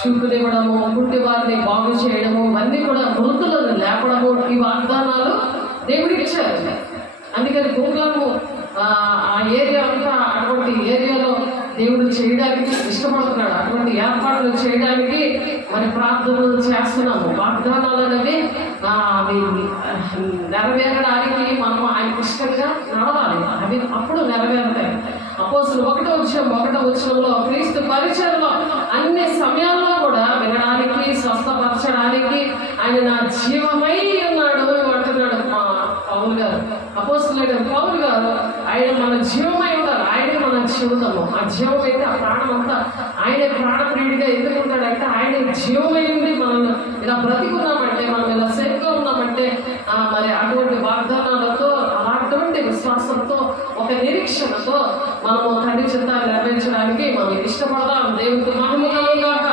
చూపునివ్వడము, పుట్టివారిని బాగు చేయడము, ఇవన్నీ కూడా వృద్ధులను లేపడము, ఈ వాగ్దానాలు దేవుడికి ఇచ్చారు. అందుకని ప్రోగ్రాము ఆ ఏరియా అంతా అటువంటి ఏరియాలో దేవుడు చేయడానికి ఇష్టపడుతున్నాడు. అటువంటి ఏర్పాట్లు చేయడానికి మరి ప్రార్థనలు చేస్తున్నాము. వాగ్దానాలు అనేవి అవి నెరవేరడానికి మనం ఆయనకి ఇష్టంగా నడవాలి, అవి అప్పుడు నెరవేరుతాయి. అపోస్తలులు 1:1 క్రీస్తు పరిచయంలో అన్ని సమయాల్లో కూడా వినడానికి, స్వస్థపరచడానికి ఆయన నా జీవమై ఉన్నాడు అంటున్నాడు పౌలు గారు. అపోస్తలుడైన పౌలు గారు ఆయన మన జీవమై ఉన్నారు, ఆయనే మన జీవితము. ఆ జీవం అయితే ఆ ప్రాణం అంతా ఆయనే ప్రాణప్రియుడిగా ఎదుర్కొంటాడంటే ఆయన జీవమై ఉంది. మనం ఇలా బ్రతికున్నామంటే, మనం ఇలా సేఫ్గా ఉన్నామంటే మరి అటువంటి వాగ్దానాలతో, అలాంటి విశ్వాసంతో, ఒక నిరీక్షణతో మనము తండ్రి చిత్తాన్ని నెరవేర్చడానికి మనం ఇష్టపడదాం. దేవునికి మహిమ కలుగును గాక.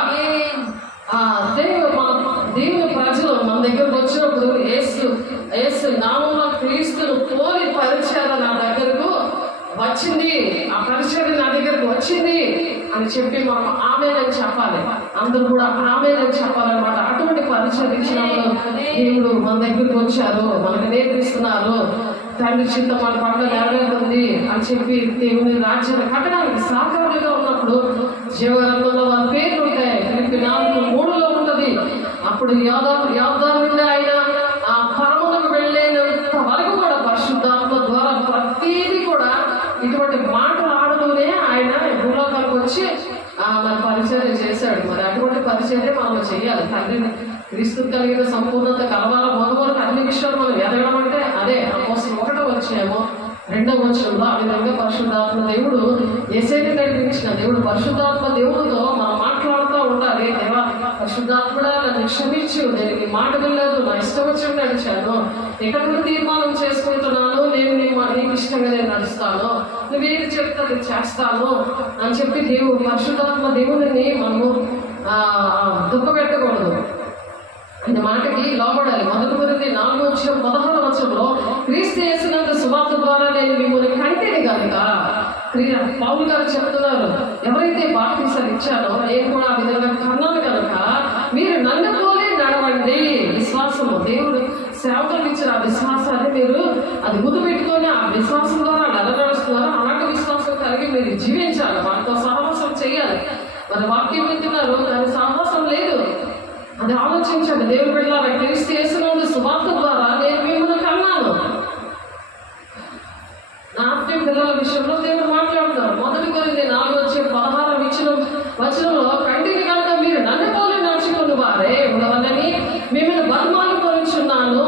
దేవుని ప్రజలు మన దగ్గరకు వచ్చినప్పుడు యేసు నామములో క్రీస్తును పోలి పరిచయం నా దగ్గరకు వచ్చింది, ఆ పరిచయం నా దగ్గరకు వచ్చింది అని చెప్పి మనం ఆమేనని చెప్పాలి. అందరూ కూడా ఆమేనని చెప్పాలన్నమాట. అటువంటి పరిచయం ఇచ్చినప్పుడు దేవుడు మన దగ్గరకు వచ్చారు, మనకు నేర్పిస్తున్నారు, తండ్రి చిత్తం మన పట్ల నెరవేరుతుంది అని చెప్పి దేవుని రాజ్యాన్ని కట్టడానికి సహకారులుగా ఉన్నప్పుడు జీవరంగంలో వారి పేర్లు ఉంటాయి. 14:3 ఉంటది. అప్పుడు యోర్దాను నుండి ఆయన ఆ పరమునకు వెళ్ళేంత వరకు కూడా పరిశుద్ధాత్మ ద్వారా ప్రతిదీ కూడా ఇటువంటి మాటలు ఆడుతూనే ఆయన భూలోకానికి వచ్చి మన పరిచర్య చేశాడు. మరి అటువంటి పరిచర్య మనం చేయాలి. తండ్రిని క్రీస్తు కలిగిన సంపూర్ణత కలవాల మొదవరకు అన్ని విషయాలు మనం ఎదగడం అంటే అదే. అపోస్తలులు 1:2 ఆ విధంగా పరిశుద్ధాత్మ దేవుడు యేసేని నడిపించిన దేవుడు. పరిశుద్ధాత్మ దేవుడితో మనం మాట్లాడుతూ ఉండాలి. దేవా పరిశుద్ధాత్ముడా నన్ను క్షమించు, నేను నీ మాట వినలేదు, నా ఇష్టం వచ్చి నడిచాను, ఇక్కడ నుండి తీర్మానం చేసుకుంటున్నాను, నేను నీకు ఇష్టంగా నేను నడుస్తాను, నువ్వేది చెప్తే అది చేస్తాను అని చెప్పి పరిశుద్ధాత్మ దేవుడిని మనము దుఃఖపెట్టకూడదు. ఆయన మాటకి లోబడాలి. 1 కొరింథీ 4:16 క్రీస్తు యేసునందు సువార్త ద్వారా నేను మిమ్మల్ని కంటిని కనుక, పౌలు గారు చెప్తున్నారు, ఎవరైతే బాప్తిసాలు ఇచ్చారో నేను కూడా ఆ విధంగా కన్నాను కనుక మీరు నన్ను పోలే నడవండి. విశ్వాసము దేవుడు సేవకులకు ఇచ్చిన ఆ విశ్వాసాన్ని మీరు అది గుర్తు పెట్టుకొని ఆ విశ్వాసం ద్వారా ఎలా నడుస్తున్నారో అలాంటి విశ్వాసం కలిగి మీరు జీవించాలి. వాటితో సహవాసం చేయాలి. మరి వాక్యం వింటున్నారు దాని సహవాసం లేదు. అది ఆలోచించండి. దేవుడు బిడ్డలారా, క్రీస్తు యేసునందు సువార్త ద్వారా నేను మిమ్మల్ని కన్నాను. నా ఆత్మీయ పిల్లల విషయంలో దేవుడు మాట్లాడుతున్నారు. 1 కొరింథీ 4:16 కంటిని కనుక మీరు నన్ను పోలే నడుచుకున్న వారే ఉండవలని మిమ్మల్ని బతిమాలు కోరుచున్నాను.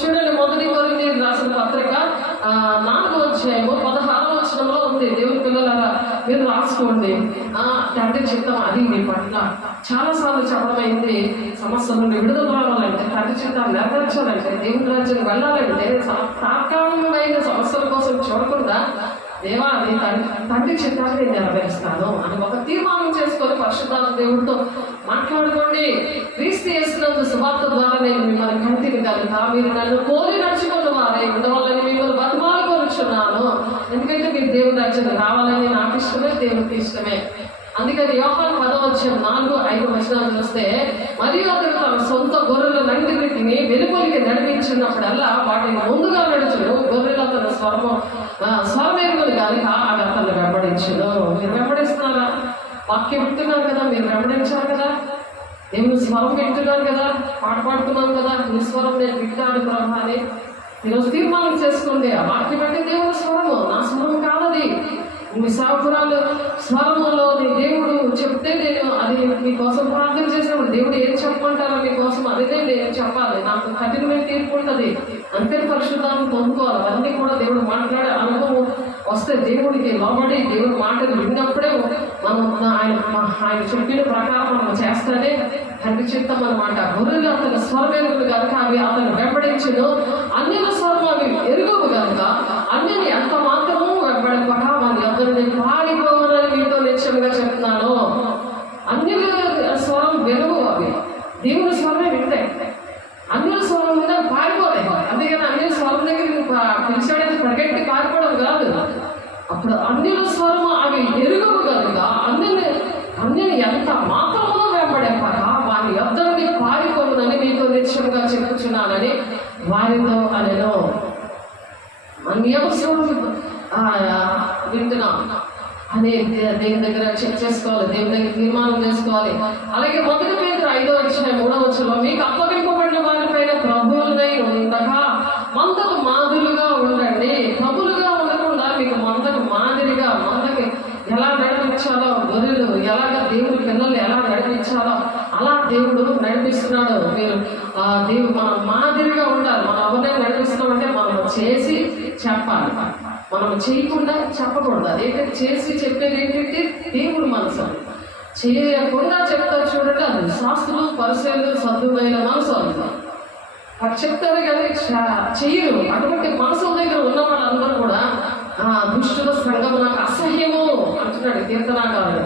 చూడండి, 1 కొరింథీ రాసిన పత్రిక 4:16 ఉంది. దేవుని పిల్లలారా మీరు రాసుకోండి. తండ్రి చిత్తం అది మీ పట్ల చాలాసార్లు చెప్పడమైంది. సమస్యల నుండి విడుదల రావాలంటే, తండ్రి చిత్తాన్ని నెరవేర్చాలంటే, దేవుని రాజ్యం వెళ్ళాలంటే తాత్కాలికమైన సమస్యల కోసం చూడకుండా దేవా అది తండ్రి చిత్తాన్ని నేను నెరవేరుస్తాను అని ఒక తీర్మానం చేసుకొని పరిశుద్ధాత్మ దేవుడితో మాట్లాడుకోండి. క్రీస్తు యేసునందు సువార్త ద్వారా నేను మిమ్మల్ని కంటిని కనుక మీరు నన్ను పోలి నడుచుకున్న వారే ఉండవాలని మిమ్మల్ని బతిమాలు కోరుచున్నాను. ఎందుకంటే మీరు దేవుని రాజ్యం రావాలని నాకు ఇష్టమే, దేవునికి ఇష్టమే. అందుకని యోహాను 10:4-5 చూస్తే, మరియు అతడు తన సొంత గొర్రెలన్నింటినీ వెలుపలికి నడిపించినప్పుడల్లా వాటిని ముందుగా నడుచును. గొర్రెలు అతను స్వరమేరుగులు కనుక అవి అతన్ని వెంబడించును. మీరు వెంబడిస్తున్నారా? వాక్యం వింటున్నారు కదా, మీరు వెంబడించారు కదా, దేవుని స్వరం వింటున్నారు కదా, పాట పాడుతున్నాను కదా, నీ స్వరం నేను వింటాను ప్రభా అని ఈరోజు తీర్మానం చేసుకోండి. ఆ వాక్యం అంటే దేవుని స్వరము, నా స్వరం కాదది. మీ సాకురాలు స్వరములో నీ దేవుడు చెప్తే నేను అది మీకోసం ప్రార్థన చేసినప్పుడు దేవుడు ఏం చెప్పమంటారో మీకోసం అదే నేను చెప్పాలి. నాకు కఠినమైన తీర్పు ఉంటుంది. అంతే పరిశుద్ధాన్ని పొందుకోవాలి. అవన్నీ కూడా దేవుడు మాట్లాడే అనుభవం వస్తే దేవుడికి లోబడి దేవుడి మాటలు విన్నప్పుడే మనం ఆయన చెప్పిన ప్రకారం మనం చేస్తానే తండ్రి చిత్తం అన్నమాట. గొర్రెలు అతని స్వరమేరుగులు కనుక అవి అతను వెంబడించను. అన్యుల స్వరం అవి ఎరుగవు కనుక అన్యుని ఎంత మాత్రము వెంబడింపక మన ఎవరిని పాడిపోవనని మీతో నిశ్చయంగా చెప్తున్నాను. అన్యుల స్వరం వెలుగు, అవి దేవుని స్వరమే వింటాయి. అన్యుల స్వరం ఉంటే పారిపోతాయి. అందుకని అన్యుల స్వరం దగ్గర పిలిచాడని పరిగెట్టి పారిపోవడం కాదు. అప్పుడు అన్యుల స్వరం అవి ఎరుగవు కనుక అన్యుని ఎంత మాత్రమో వెంబడింపక వారి యొద్దరికి పారిపోవనని మీతో నిశ్చయంగా చెప్పుచున్నానని వారితో అనెను. వింటున్నాం అదే దేవుని దగ్గర చెక్ చేసుకోవాలి, దేవుని దగ్గర తీర్మానం చేసుకోవాలి. అలాగే 1 పేతురు 5:3 మీకు అప్పగింపబడిన వారిపైన ప్రభువులై ఉండగా మందకు మాదిరిగా ఉండండి. ప్రభులుగా ఉండకుండా మీకు మందకు మాదిరిగా, మందకి ఎలా నడిపించాలో, గొర్రెలు ఎలాగ దేవుడి పిల్లలు ఎలా నడిపించాలో అలా దేవుడు నడిపిస్తున్నాడు. మీరు దేవుడు మనం మాదిరిగా ఉండాలి. మనం ఎవరినైనా నడిపిస్తున్నామంటే మనం చేసి చెప్పాలి, మనం చేయకుండా చెప్పకూడదు. అదేంటంటే చేసి చెప్పేది ఏంటంటే దేవుడు మనసు. చేయకుండా చెప్తారు చూడండి, అది శాస్త్రులు పరిశీలు సద్దుమైన మనసు అంటారు. అది చెప్తారు కానీ చెయ్యరు. అటువంటి మనసు దగ్గర ఉన్న వాళ్ళందరూ కూడా దుష్టుల సంఘం నాకు అసహ్యము అంటున్నాడు కీర్తనాకారుడు.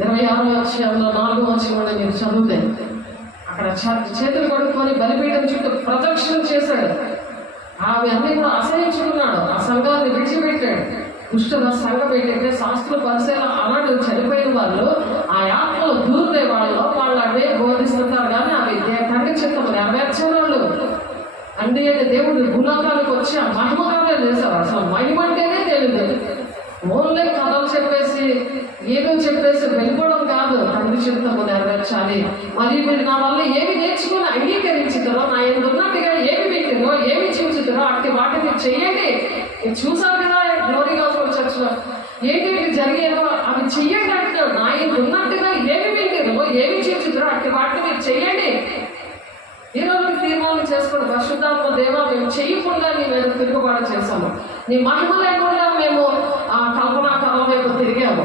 26:4 మీరు చదివితే అక్కడ చేతులు కొడుకొని బలిపీఠం చుట్టూ ప్రదక్షిణ చేశాడు. ఆమె అన్ని కూడా అసహించుకున్నాడు. ఆ సంఘాన్ని విడిచిపెట్టాడు. దుష్టుల సంఘం ఏంటంటే శాస్త్రుల పరిశీలన అలాంటి చనిపోయిన వాళ్ళు ఆ ఆత్మలు దూరుతే వాళ్ళు అవే బోధిస్తుంటారు కానీ అవి తండ్రి చిత్తం నెరవేర్చేవాళ్ళు. అంటే దేవుడు భూలోకాలకు వచ్చి ఆ మహిమకాలే చేసేవారు. అసలు మహిమ అంటేనే తెలియదు. ఓన్లీ కథలు చెప్పేసి ఏదో చెప్పేసి వెళ్ళిపోవడం కాదు, తండ్రి చిత్తము నెరవేర్చాలి. మరి మీరు నా వల్ల ఏమి నేర్చుకుని అంగీకరించుతారో, నా యందు ఉన్నట్టుగా ఏమి పెట్టిరో, ఏమి చూచుతారో అట్టి వాటిని చెయ్యండి. మీరు చూసారు కదా గ్లోరీ గాస్పెల్ చర్చ్లో ఏంటి జరిగేదో అవి చెయ్యండి అంటారు. నా యందు ఉన్నట్టుగా ఏమి పెట్టిరో, ఏమి చూచుతారో అట్టి వాటిని మీరు చెయ్యండి. ఈ రోజు తీర్మానం చేసుకుని పరిశుద్ధాత్మ దేవా, మేము చెయ్యకుండా నీ మీద తిరుగుబాటు చేశాము, నీ మహిమ లేకుండా మేము ఆ కల్పనా కథల వైపు తిరిగాము,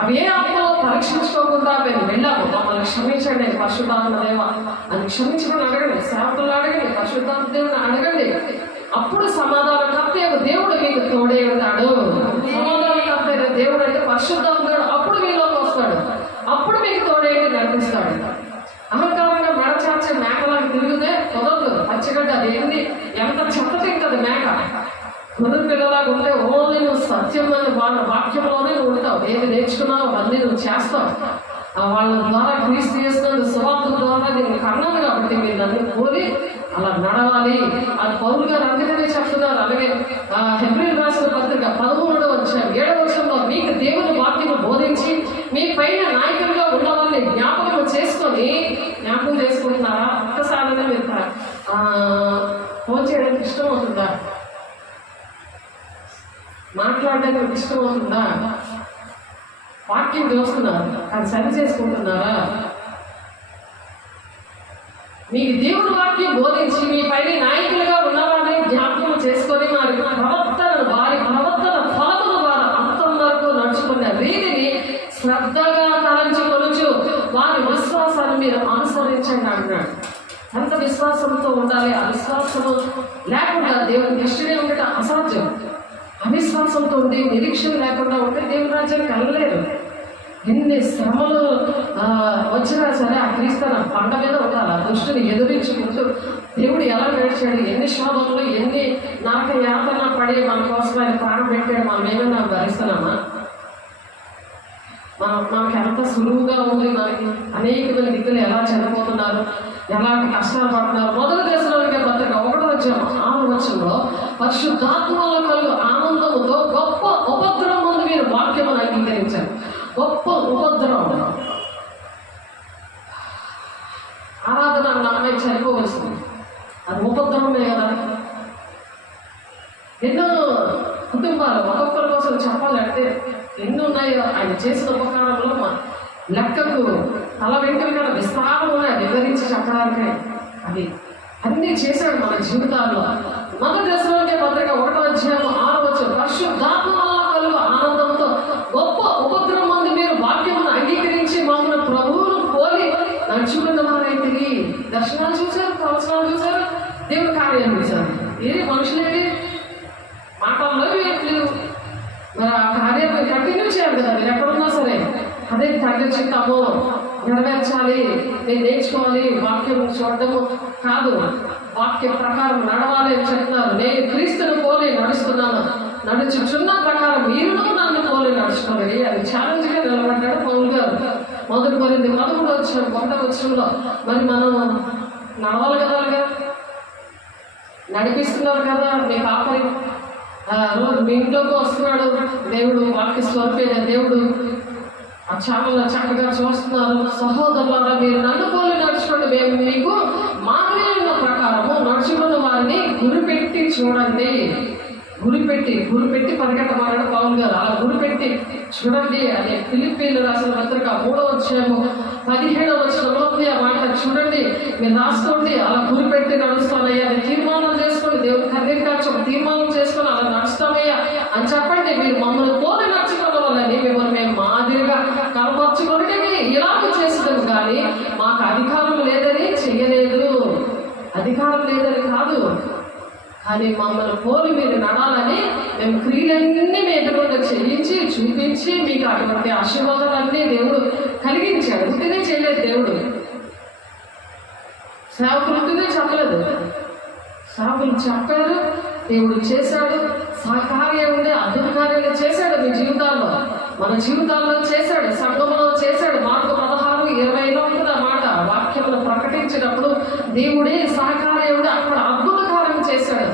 అవి ఏ ఆత్మలో పరీక్షించుకోకుండా మేము వెళ్ళాము. మమ్మల్ని క్షమించండి పరిశుద్ధాత్మ దేవ అని క్షమించమని అడగండి. సేవకులు అడగండి, పరిశుద్ధాత్మ దేవుని అడగండి. అప్పుడు సమాధానకర్త దేవుడు మీకు తోడే ఉంటాడు. సమాధానకర్త దేవుడు అంటే పరిశుద్ధాత్మ దేవుడు. అప్పుడు మీలోకి వస్తాడు, అప్పుడు మీకు తోడే నడిపిస్తాడు. అహంకారంగా మెడచార్చే మేకలాగా తిరిగితే కుదరదు. పచ్చగడ్డ అది ఏంది, ఎంత చెత్త తింటది మేక. కుదురు పిల్లలాగా ఉంటే ఓన్లీ నువ్వు సత్యం అని వాళ్ళ వాక్యంలోనే నువ్వు ఉంటావు. ఏది నేర్చుకున్నావు అవన్నీ నువ్వు చేస్తావు. వాళ్ళ ద్వారా క్రీస్తు చేస్తున్న సువార్త ద్వారా నేను కన్నాను కాబట్టి మీరు నన్ను కోరి అలా నడవాలి. అది పౌలు గారు అందుకనే చెప్తున్నారు. అలాగే హెబ్రీయులకు రాసిన పత్రిక 13వ అధ్యాయం 7వ వచనంలో మీకు దేవుని వాక్యం బోధించి మీ పైన నాయకులుగా ఉన్న వాళ్ళని జ్ఞాపకం చేసుకుంటున్నారా? ఒక్కసారైనా మీరు ఫోన్ చేయడానికి ఇష్టం అవుతుందా? మాట్లాడడానికి ఇష్టం అవుతుందా? వాక్యం చూస్తున్నారు, అది సరి చేసుకుంటున్నారా? మీకు దేవుడు వాక్యం బోధించి మీ పైన నాయకులుగా ఉన్నవారిని జ్ఞాపకం చేసుకొని వారి ప్రవర్తన ఫలముల ద్వారా అంతం వరకు నడుచుకున్న రీతిని శ్రద్ధగా తలంచుకొనుచు వారి విశ్వాసాన్ని మీరు అనుసరించండి అంటున్నాడు. ఎంత విశ్వాసంతో ఉండాలి. ఆ విశ్వాసము లేకుండా దేవునికి ఇష్టమే ఉండటం అసాధ్యం. అవిశ్వాసంతో ఉండి నిరీక్షణ లేకుండా ఉంటే దేవుని రాజ్యానికి వెళ్ళలేదు. ఎన్ని శ్రమలు వచ్చినా సరే ఆ క్రీస్తున పంట మీద ఉండాలి. ఆ దుష్టుని ఎదురించుకుంటూ దేవుడు ఎలా నడిచాడు, ఎన్ని శోధనలు, ఎన్ని నరక యాతన పడి మన కోసం ఆయన ప్రాణం పెట్టాడు. మనం ఏమైనా భరిస్తున్నామా? మనకి ఎంత సులువుగా ఉంది. మనకి అనేక మంది దిక్కులు ఎలా చనిపోతున్నారు, ఎలాంటి కష్టాలు పడుతున్నారు. మొదటి దశలోనికే పత్రిక 1వ అధ్యాయం 6వ వచనంలో పరిశుద్ధాత్మలో కలుగు ఆనందముతో గొప్ప ఉపద్రవం ముందు మీరు వాక్యమును అంగీకరించారు. గొప్ప ఉపద్రవం. ఆరాధన అన్న అమ్మాయి చనిపోవలసింది, అది ఉపద్రవమే కదా. ఎన్నో కుటుంబాలు ఒక్కొక్కరి కోసం చెప్పాలంటే ఎన్ని ఉన్నాయో ఆయన చేసిన ఉపకారంలో లెక్కకు తల వెంటనే కూడా విస్తారం ఉన్నాయి వివరించి చెప్పడానికి. అది అన్నీ చేశాడు మన జీవితాల్లో. మొదటి దశలోనే పత్రిక 1వ అధ్యాయం 6వ వచనం పరిశుద్ధాత్మ వల్ల కలుగు ఆనందంతో గొప్ప ఉపద్రవం మంది మీరు వాక్యమును అంగీకరించి మమ్మల్ని ప్రభువును పోలి నడుచుకున్న వారైతే దర్శనాలు చూశారు, ప్రవచనాలు చూశారు, దేవుని కార్యాలు చూశారు. ఏది మనుషులేది మాటల్లో లేవు. మరి ఆ కార్యాలు కంటిన్యూ చేయాలి కదా. మీరు ఎక్కడున్నా సరే అదే తండ్రి చిత్తము నెరవేర్చాలి, నేను నేర్చుకోవాలి. వాక్యం చూడటము కాదు, వాక్యం ప్రకారం నడవాలి అని చెప్తున్నారు. నేను క్రీస్తుని పోలి నడుస్తున్నాను, నడుచుచున్న ప్రకారం మీరును నన్ను పోలి నడుచుకోవాలి. అది ఛాలెంజ్గా నిలబడ్డాడు పౌలు గారు. మొదటి కొరింథీ 11వ అధ్యాయం 1వ వచనంలో మరి మనం నడవాలి కదా. నడిపిస్తున్నారు కదా మీ కాపరి. రోజు మీ ఇంట్లోకి వస్తున్నాడు దేవుడు, వాక్య స్వరూపైన దేవుడు. ఆ చాలా చక్కగా చూస్తున్నారు. సహోదరులారా మీరు నన్ను పోలి నడుచుకోండి, మేము మీకు మాదిరిన ప్రకారము నడుచుకున్న వారిని గురిపెట్టి చూడండి. గురిపెట్టి పరిగెట్టమన్నాడు పౌలు గారు. అలా గురిపెట్టి చూడండి అనే ఫిలిప్పీలు రాసిన పత్రిక 3వ అధ్యాయము 17వ వచనంలో ఆ మాట చూడండి, మీరు రాసుకోండి. అలా గురిపెట్టి నడుస్తానయ్యా అని తీర్మానం చేసుకోండి. దేవుడు కన్నీరు తీర్మానం చేసుకొని అలా నడుస్తామయ్యా అని చెప్పండి. మీరు మమ్మల్ని పోలి నడుచుకోవడం వల్లని మిమ్మల్ని మేము మాదిరిగా కనపరచుకొని ఇలాగ చేస్తాం. కానీ మాకు అధికారం లేదని చెయ్యలేదు, అధికారం లేదని కాదు, కానీ మమ్మల్ని పోలి మీరు నడాలని మేము క్రియలన్నీ మీ ఎదురుగా చెల్లించి చూపించి మీకు అటువంటి ఆశీర్వాదాలన్నీ దేవుడు కలిగించాడు. ఉంటేనే చేయలేదు దేవుడు. సేవకులు ఉంటేనే చెప్పలేదు, సేవకులు చెప్పారు, దేవుడు చేశాడు. సహకార్యం ఉండే అద్భుత కార్యాలు చేశాడు మీ జీవితాల్లో, మన జీవితాల్లో చేశాడు, సంఘంలో చేశాడు. మార్కు 16:20లో ఉంటుంది ఆ మాట. వాక్యమును ప్రకటించినప్పుడు దేవుడే సహకార్యం ఉండి అక్కడ అద్భుత కార్యం చేశాడు.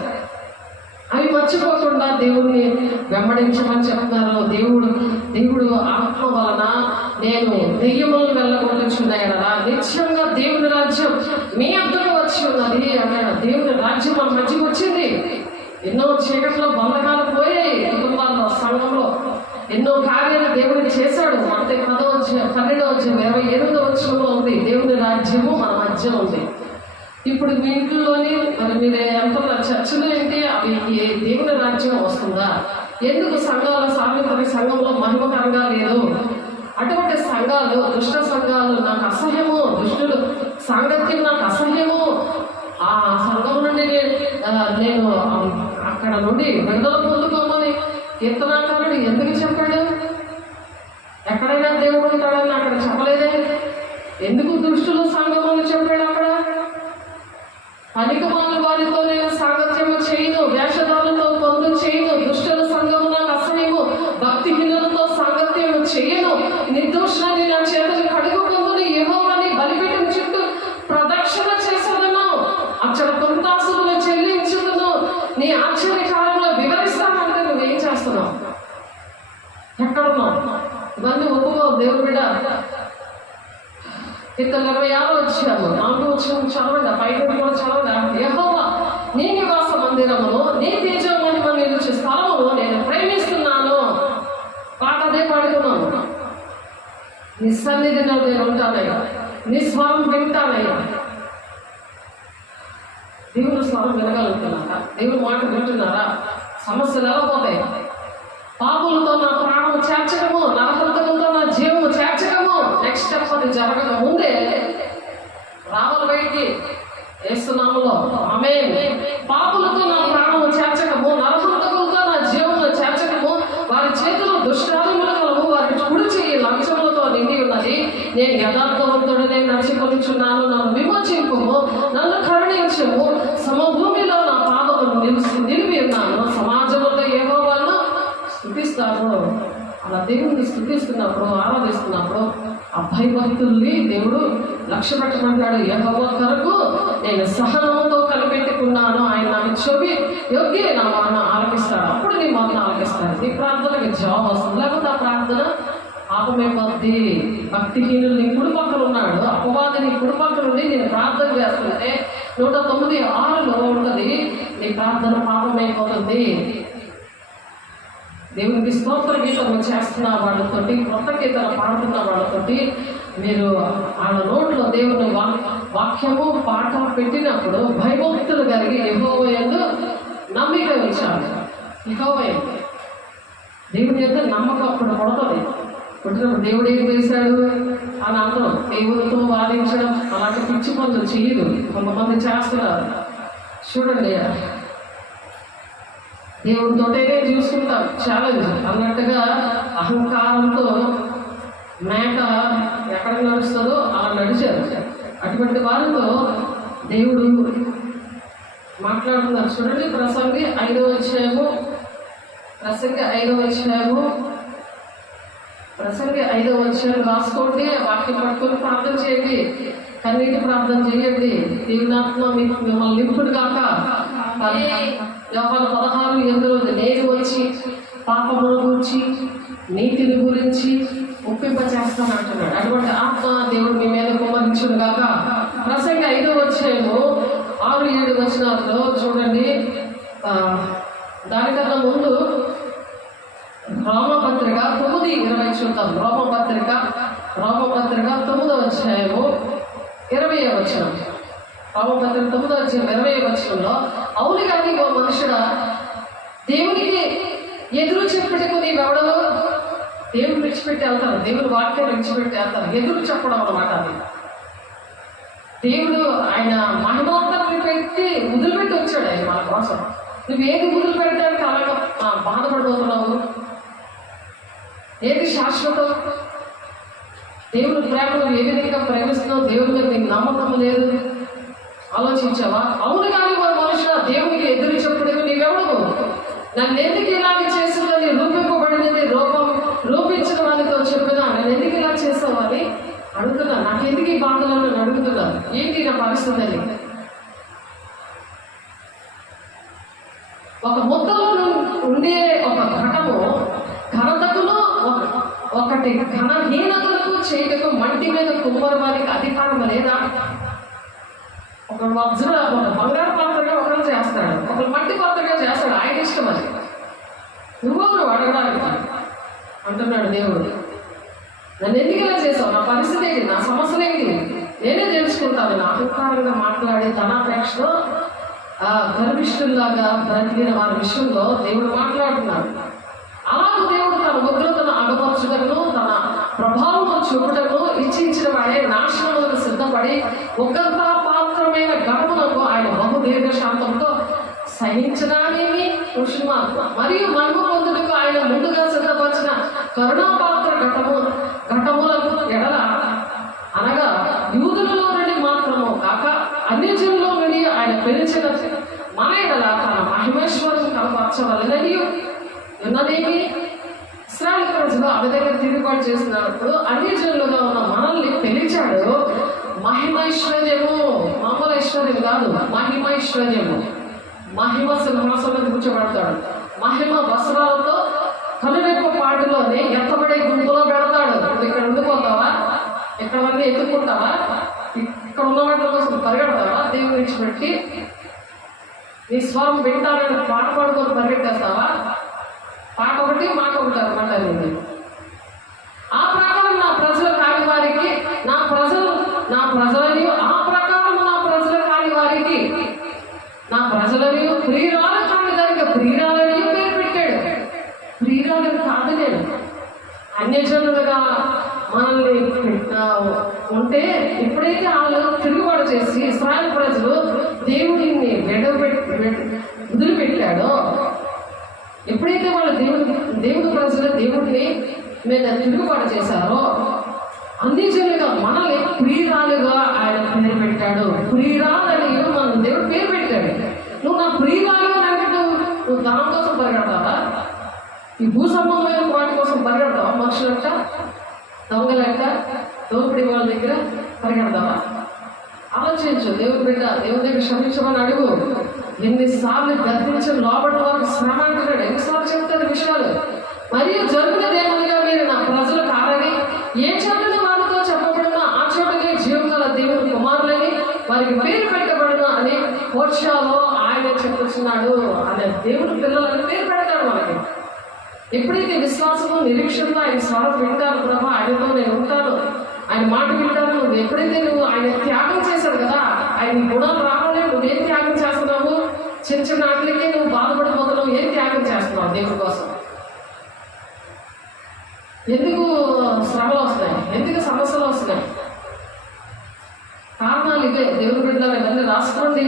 అవి మన మర్చిపోకుండా దేవుణ్ణి వెంబడించమని చెప్తున్నారు. దేవుడు ఆత్మ వలన నేను దెయ్యములను వెళ్ళగొట్టుచున్నాయనరా, నిత్యంగా దేవుని రాజ్యం మీ అందరూ వచ్చి ఉన్నది అన్నాడు. దేవుని రాజ్యం మన మధ్యకి వచ్చింది. ఎన్నో చీకట్లో బంధకాలు పోయాయి, కుటుంబాల్లో, సంఘంలో ఎన్నో కార్యాలు దేవుడు చేశాడు. అంటే 12 వచ్చంలో ఉంది, దేవుని రాజ్యము మన మధ్య ఉంది. ఇప్పుడు మీ ఇంట్లోని మరి మీరు ఎంతున్న చర్చలు ఏంటి, అవి దేవుని రాజ్యం వస్తుందా? ఎందుకు సార్వత్రిక సంఘంలో మహిమకరంగా లేదు? అటువంటి సంఘాలు, దుష్ట సంఘాలు నాకు అసహ్యము, దుష్టులు సాంగత్యం నాకు అసహ్యము. ఆ సంఘం నుండి నేను అక్కడ నుండి విడుదల పొందుకోమని కీర్తనాకారుడు ఎందుకు చెప్పాడు? ఎక్కడైనా దేవుడు ఉంటాడని అక్కడ చెప్పలేదే. ఎందుకు దుష్టుల సంఘం అని చెప్పాడు? అక్కడ పనికిమాలిన వారితో నేను సాంగత్యము చేయను, వేషధారులతో పొందు చేయను, దుష్టుల సంఘము నాకు అసహ్యము, భక్తిహీనులతో సాంగత్యము చేయను, నిర్దోషాన్ని నా చేతులు కడుగుకుందని యెహోవాని బలిపీఠం చుట్టూ ప్రదక్షిణ చేసేదను, అక్కడ కృతాస్తుతులు చెల్లించుదును, నీ ఆశ్చర్యకాలంలో వివరిస్తానంటే నువ్వేం చేస్తున్నావు? ఎక్కడున్నావు? ఇవన్నీ ఒప్పుకో దేవుడి బిడ్డ. ఇక్కడ 26 వచ్చాము, 4 వచ్చాము, చదవండి. పైన కూడా చదవండి. యెహోవా నీ నివాస మందిరమును, నీ తేజోమహిమ నిలిచే స్థలమును నేను ప్రేమిస్తున్నాను. పాట అదే పాడుకున్నాను. నీ సన్నిధిలో నేను ఉంటానయ్యా, నీ స్వరం వింటానయ్యా. దేవుని స్వరం వినగలుగుతున్నారా? దేవుని మాట వింటున్నారా? సమస్యలు ఎలా పోతాయి? పాపులతో నా ప్రాణము చేర్చడము, నరహంతకులతో నా జీవము చేర్చడము. నెక్స్ట్ స్టెప్ అది జరగక ముందే రావాలి బయటికి యేసునామములో. ఆమేన్. పాపులతో నా ప్రాణము చేర్చడము, నరహంతకులతో నా జీవము చేర్చడము. వారి చేతిలో దుష్కార్యములు కలవు, వారి కుడి చెయ్యి లంచములతో నిండి ఉన్నది. నేను యథార్థవంతుడనే నడుచుకొనుచున్నాను, నన్ను విమోచింపుము, నన్ను కరుణించుము. సమభూమిలో నా పాదమును నిలిపి ఉన్నాను. సమాజంలో యెహోవాను స్తుతిస్తాను. అలా దేవుడిని స్తుతిస్తున్నప్పుడు, ఆరాధిస్తున్నప్పుడు ఆ భయభక్తుల్ని దేవుడు లక్ష్య పెట్టమంటాడు. యెహోవా కొరకు నేను సహనంతో కనిపెట్టుకున్నాను, ఆయన నాకు చెవి యోగ్య నా మాట ఆలకిస్తాడు. అప్పుడు నీ మాట ఆలకిస్తాడు. నీ ప్రార్థనకి జవాబు వస్తుంది. లేకపోతే ఆ ప్రార్థన పాపమైపోద్ది. భక్తిహీనులు నీ కుడి పక్కన ఉన్నాడు, అపవాది నీ కుడి పక్కన నుండి నేను ప్రార్థన చేస్తుంటే 109:6 ఉంటుంది, నీ ప్రార్థన పాపమైపోతుంది. దేవునికి స్తోత్ర గీతము చేస్తున్న వాళ్ళతోటి, కొత్త గీతలు పాడుతున్న వాళ్ళతోటి మీరు వాళ్ళ నోట్లో దేవుని వాక్యము పాట పెట్టినప్పుడు భయభక్తులు కలిగి యెహోవా యందు నమ్మిక ఉంచాలి. యెహోవా యందు దేవుని యొక్క నమ్మకం అప్పుడు పడుతుంది. పుట్టినప్పుడు దేవుడు ఏం చేశాడు అని అర్థం. దేవుడితో వాదించడం అలాంటి పిచ్చి పనులు చేయదు, కొంతమంది చేస్తున్నారు. చూడండి, దేవుడితోటే చూసుకుంటాం ఛాలెంజ్ అన్నట్టుగా అహంకారంతో మేక ఎక్కడ నడుస్తుందో అలా నడిచారు. అటువంటి వారితో దేవుడు మాట్లాడుతున్నారు. చూడండి, ప్రసంగి 5వ అధ్యాయము, ప్రసంగి 5వ అధ్యాయం రాసుకోండి. వాక్యం పట్టుకొని ప్రార్థన చేయండి, కన్నీటి ప్రార్థన చేయండి. దేవునాత్మ మిమ్మల్ని నింపుడు కాక. యోహాను 16:8 నేను వచ్చి పాపమును గురించి, నీతిని గురించి ఒప్పింప చేస్తాను అంటున్నాడు. అటువంటి ఆత్మ దేవుడు మీ మీద కుమ్మరించుడు కాక. ప్రసంగి 5వ అధ్యాయము 6-7 వచనాల్లో చూడండి. దానికన్నా ముందు రోమపత్రిక 9:20 చూద్దాం. రోమపత్రిక 9వ అధ్యాయము 20వ వచనం. రోమపత్రిక 9వ అధ్యాయం 20వ వచనంలో, అవును కానీ ఓ మనుషుడా, దేవునికి ఎదురు చెప్పటకు నీవెవడవు? దేవుడు విడిచిపెట్టి వెళ్తారు, దేవుడు వాక్యం విడిచిపెట్టి వెళ్తారు. ఎదురు చెప్పడం అన్నమాట అది. దేవుడు ఆయన మహిమోత్తరం పెట్టి వదిలిపెట్టి వచ్చాడు ఆయన మన కోసం. నువ్వేది వదిలిపెట్టడానికి అలాగా బాధపడిపోతున్నావు? ఏది శాశ్వతం? దేవుని ప్రేమను ఏ విధంగా ప్రేమిస్తున్నావు? దేవుని మీద నీకు నమ్మకం లేదు, ఆలోచించావా? అవును కానీ వారు మనుషుల దేవునికి ఎదురు చెప్పుడు నీవెవడవు? నన్ను ఎందుకు ఇలాగ చేసిందని రూపింపబడినది రూపించిన వారితో చెప్పినా నన్ను ఎందుకు ఇలా చేసావు అని అడుగుతున్నా. నాకెందుకు ఈ బాధలను అడుగుతున్నాను, ఏంటి నా పరిస్థితి అని. ఒక ముద్దలో ఒకటి ఘనహీనతలకు చేయటకు మంటి మీద కుమ్మరవానికి అధికారం లేదా? ఒక వజ్ర ఒక బంగారు పాత్రగా ఒకరు చేస్తాడు, ఒకరు మట్టి పాత్రగా చేస్తాడు, ఆయన ఇష్టం అది. నువ్వు అడగడానికి అంటున్నాడు దేవుడు. నన్ను ఎందుకు ఇలా చేసావు? నా పరిస్థితి ఏంటి? నా సమస్యలు ఏంటి? నేనే తెలుసుకుంటాను. నా అహంకారంగా మాట్లాడి ధనాపేక్షలో గర్విష్ఠుల్లాగా బ్రతికిన వారి విషయంలో దేవుడు మాట్లాడుతున్నాడు. అలాగే దేవుడు తన ఉగ్రతను అగపరచుటను, తన ప్రభావం చూపుటను ఇచ్చిన వాడే నాశనములకు సిద్ధపడి ఒకంత పాత్రమైన ఘటములకు ఆయన బహుదీర్ఘ శాంతంతో సహించడానేమి మరియు మనము పొందుటకు ఆయన ముందుగా సిద్ధపరిచిన కరుణాపాత్ర ఘటములకు ఎడల అనగా యూదులలో నుండి మాత్రము కాక అన్యజనుల్లో నుండి ఆయన పిలిచిన మన ఎడల తన మహిమేశ్వరం కనపరచవలనని ఉన్నదేమి? ఇశ్రాయేలు ప్రజలు ఆ విధంగా తిరుగుబాటు చేసినప్పుడు అన్యజనులుగా ఉన్న మనల్ని పిలిచాడు. మహిమైశ్వర్యము, మామూలు ఐశ్వర్యం కాదు, మహిమైశ్వర్యము. మహిమ సింహాసనం కూర్చోబెడతాడు, మహిమ వస్త్రాలతో కనురెప్ప పాటులోనే ఎత్తబడే గుంపులో పెడతాడు. ఇక్కడ ఉండిపోతావా? ఇక్కడ వన్నీ ఎత్తుకుంటావా? ఇక్కడ ఉన్న వాటి కోసం పరిగెడతావా? దేవుని విడిచిపెట్టి నీ స్వరం వింటానని పాట పాడుకొని పరిగెట్టేస్తావా? పాట ఒకటి మాట ఒకటి అనమాట. ఆ ప్రకారం నా ప్రజలు కాని వారికి నా ప్రజలని ఆ ప్రకారం నా ప్రజలు కాని వారికి నా ప్రజలని ప్రియురాలు కాని దానికి ప్రియురాలని పేరు పెట్టాడు. ప్రియురాలు కాదు నేను. అన్యజనులుగా మనల్ని ఉంటే ఎప్పుడైతే వాళ్ళు తిరుగుబాటు చేసి ఇశ్రాయేలు ప్రజలు దేవుడిని వదిలిపెట్టాడో, ఎప్పుడైతే వాళ్ళు దేవుడి ప్రజలు దేవుడిని మీద తిరుగుబాటు చేశారో, అన్యజనులుగా మనల్ని ప్రియురాలుగా ఆయన పేరు పెట్టాడు. ప్రియురాలని మన దేవుడు పేరు పెట్టాడు. నువ్వు నా ప్రియురాలు అని అంటే నువ్వు ధనం కోసం పరిగెడతావా? ఈ భూ సంబంధమైన వాటి కోసం పరిగెడతావా? మనుషులట, దొంగలట, దోపిడి వాళ్ళ దగ్గర పరిగెడతావా? ఆలోచించు. దేవుడి బిడ్డ, దేవుడి దగ్గర క్షమించమని అడుగు. ఎన్నిసార్లు గర్తించని లోపల వారికి శ్రమ అంటున్నాడు. ఎన్నిసార్లు చెప్తాడు విషయాలు. మరియు జరుగుతుందేమనగా మీరు నా ప్రజలు కారని ఏ చోటని వారితో చెప్పబడిన ఆ చోటనే జీవం గల దేవుడి కుమారులని వారికి పేరు పెట్టబడిన అని పోర్షాలో ఆయన చెప్పుచున్నాడు. అనే దేవుడి పిల్లలని పేరు పెడతాడు మనకి. ఎప్పుడైతే విశ్వాసము నిరీక్షణలో ఆయన స్వరం వింటాను, ప్రభా ఆయనతో నేను ఉంటాను, ఆయన మాట వింటాను. నువ్వు ఎప్పుడైతే నువ్వు ఆయన త్యాగం చేశాడు కదా, ఆయన గుణాలు రావాలి. నువ్వేం త్యాగం చేస్తున్నావు? చిన్న చిన్న వాటికే నువ్వు బాధపడిపోతున్నావు. ఏం త్యాగం చేస్తున్నావు దేవుడి కోసం? ఎందుకు శ్రమలు వస్తాయి? ఎందుకు సమస్యలు వస్తున్నాయి? కారణాలు ఇదే. దేవుడి బిడ్డలు ఇవన్నీ రాసుకోండి,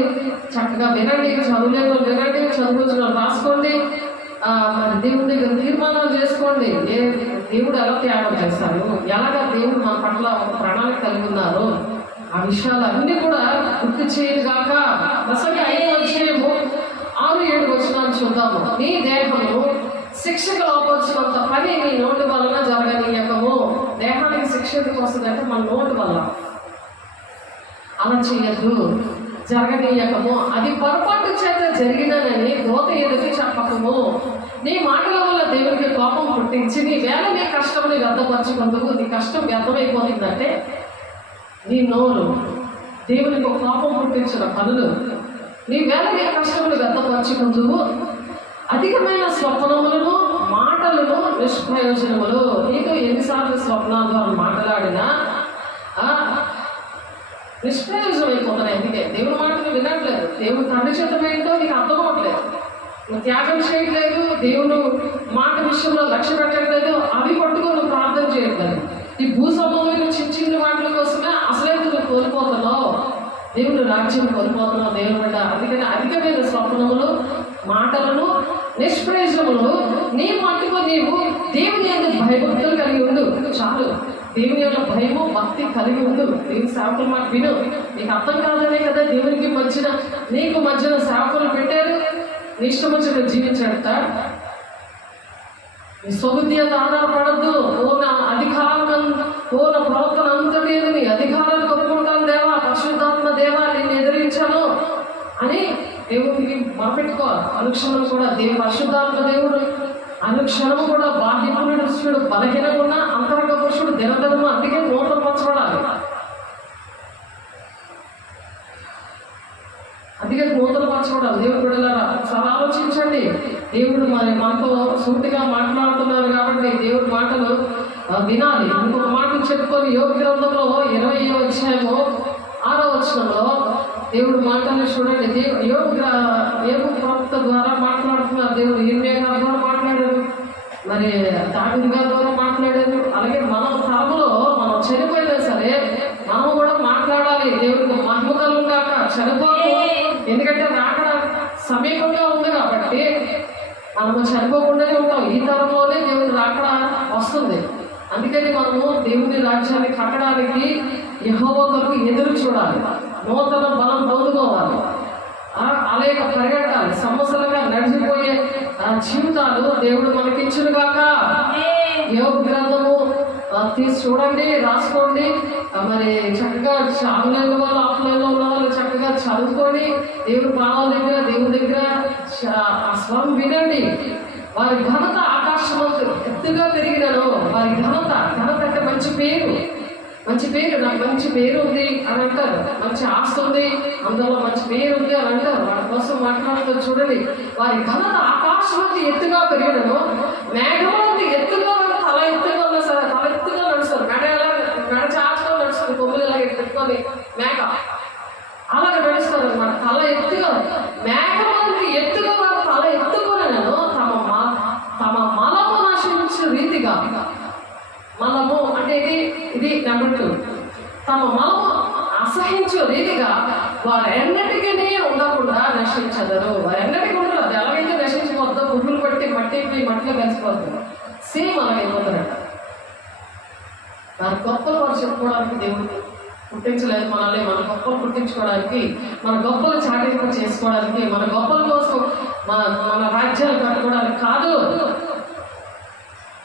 చక్కగా వినండి. చదువులేని వాళ్ళు వినండి, చదువుకున్న వాళ్ళు రాసుకోండి. మరి దేవుడి దగ్గర తీర్మానాలు చేసుకోండి. దేవుడు ఎలా త్యాగం చేస్తారు, ఎలాగా దేవుడు మన పట్ల ఒక ప్రణాళిక కలిగి ఉన్నారు, ఆ విషయాలన్నీ కూడా గుర్తు చేయగాక. ప్రసంగి 5:6-7 వచనాలు చూద్దాము. నీ దేహము శిక్షకు లోపొచ్చినంత పని నీ నోటి వలన జరగనీయకము. దేహానికి శిక్ష ఎందుకు వస్తుందంటే మన నోటి వల్ల. అలా చేయద్దు, జరగనీయకము. అది పొరపాటు చేత జరిగినని దోత ఎదుటి చెప్పకము. నీ మాటల వల్ల దేవునికి కోపం పుట్టించి నీ వేళ నీ కష్టంని వ్యర్థపరచుకుందుకు. నీ కష్టం వ్యర్థమైపోతుందంటే నీ నోరు దేవునికి కోపం పుట్టించిన పనులు, నీ వేళ నీ కష్టములు వ్యర్థపరచుకుందుకు. అధికమైన స్వప్నములను మాటలను నిష్ప్రయోజనములు. నీకు ఎన్నిసార్లు స్వప్నాల ద్వారా మాట్లాడినా నిష్ప్రయోజనం అయిపోతున్నాయి. ఎందుకే? దేవుని మాటలు వినట్లేదు. దేవుడు తండ్రి చిత్తం ఏంటో నీకు అర్థం అవ్వట్లేదు. నువ్వు త్యాగం చేయట్లేదు, దేవుడు మాట విషయంలో లక్ష్య పెట్టట్లేదు. అవి పట్టుకొని నువ్వు ప్రార్థన చేయట్లేదు. ఈ భూ సంబంధమైన చిన్న చిన్న వాటి కోసమే అసలే నువ్వు కోల్పోతున్నావు. దేవుడు రాజ్యం కోల్పోతున్నావు దేవుని బిడ్డ. అందుకని అధికమైన స్వప్నములు మాటలను నిష్ప్రయోజనములు నీ మట్టుకు నీవు దేవుని యొక్క భయభక్తులు కలిగి ఉండు. చాలు. దేవుని యొక్క భయము భక్తి కలిగి ఉండు. దేవుని సేవకుల మాట విను. నీకు అర్థం కాదనే కదా దేవునికి మధ్యన నీకు మధ్యన సేవకులు పెట్టారు. నీ ఇష్టం వచ్చిన జీవించాడట. నీ సొబుద్ధి అంత ఆధారపడద్దు. పూర్ణ అధికారం, పూర్ణ ప్రవర్తన అంతటి నీ అధికారాలు కొనుక్కుంటాను దేవా, పరిశుద్ధాత్మ దేవా నేను ఎదిరించాను అని దేవుడికి మొరపెట్టుకోవాలి. అనుక్షణం కూడా దేవుడు పరిశుద్ధాత్మ దేవుడు అనుక్షణము కూడా బాహ్య పురుషుడు బలహీనంగా ఉన్న అంతరంగ పురుషుడు దినదినము అందుకే నూతన పరచబడాలి. అందుకే నూతన పరచబడాలి. దేవుడు బిడ్డలారా ఒకసారి ఆలోచించండి. దేవుడు మనతో సూటిగా మాట్లాడుతున్నారు కాబట్టి దేవుడి మాటలు వినాలి. ఇంకొక మాటలు చెప్పుకొని యోగ గ్రంథంలో 20వ అధ్యాయము 6వ వచనంలో దేవుడు మాటలు చూడండి. యోగు ప్రవక్త ద్వారా మాట్లాడుతున్నారు. దేవుడు ఇర్మియా గారి ద్వారా మాట్లాడారు, మరి దావీదు గారి ద్వారా మాట్లాడారు. అలాగే మన తరములో మనం చనిపోయినా సరే మనం కూడా మాట్లాడాలి. దేవుడికి మహిమ కలుగుగాక. చనిపోదు, ఎందుకంటే రాకడ సమీపంగా ఉంది కాబట్టి మనము చనిపోకుండానే ఉంటాం. ఈ తరంలోనే దేవుడి రాకడ వస్తుంది. అందుకని మనము దేవుని రాజ్యాన్ని కట్టడానికి యెహోవా కొరకు ఎదురు చూడాలి. నూతన బలం పొందుకోవాలి. అలాగే పరిగెట్టాలి. సంవత్సరంగా నడిచిపోయే జీవితాలు దేవుడు మనకిచ్చును గాక. యోగ గ్రంథము తీసి చూడండి, రాసుకోండి. మరి చక్కగా ఆన్లైన్లో వాళ్ళు ఆఫ్లైన్లో ఉన్న వాళ్ళు చక్కగా చదువుకొని దేవుడి ప్రాణాల దగ్గర దేవుడి దగ్గర ఆ స్వరం వినండి. వారి ఘనత ఆకాశంలో ఎత్తుగా పెరిగినను. వారి ఘనత అంటే మంచి పేరు, మంచి పేరు. నాకు మంచి పేరు ఉంది అని అంటారు. మంచి ఆస్తి ఉంది, అందులో మంచి పేరు ఉంది అని అంటారు. వాటి కోసం మాట్లాడుతూ చూడండి. వారి ఘనత ఆకాశంలో ఎత్తుగా పెరిగినను. మేఘంలో ఎత్తుగా తల ఎత్తుగా ఉన్నా సరే తల ఎత్తుగా నడుస్తారు. మెడ చాచుగా నడుస్తారు. కొమ్ములు ఇలాగే పెట్టుకొని మేఘ అలాగే నడుస్తారు అనమాట. తల ఎత్తుగా మేఘంలో ఎత్తుగా తల ఎత్తుకోనను తమ మలము నశించే రీతిగా. మలము అంటే ఇది నెంబర్ 2. తమ మలము అసహించే రీతిగా వారు ఎన్నటికీ ఉండకుండా నశించదరు. వారు ఎన్నటికీ ఉండరు. అది ఎలాగైతే నశించిపోతుందో పురుగులు పట్టి మట్టిలో కలిసిపోతుంది. సేమ్ అలాగైపోతారట. వారి గొప్పలు వారు చెప్పుకోవడానికి దేవుడు పుట్టించలేదు మనల్ని. మన గొప్పలు పుట్టించుకోవడానికి, మన గొప్పలు చాటింపు చేసుకోవడానికి, మన గొప్పల కోసం మన రాజ్యాలు కట్టుకోవడానికి కాదు.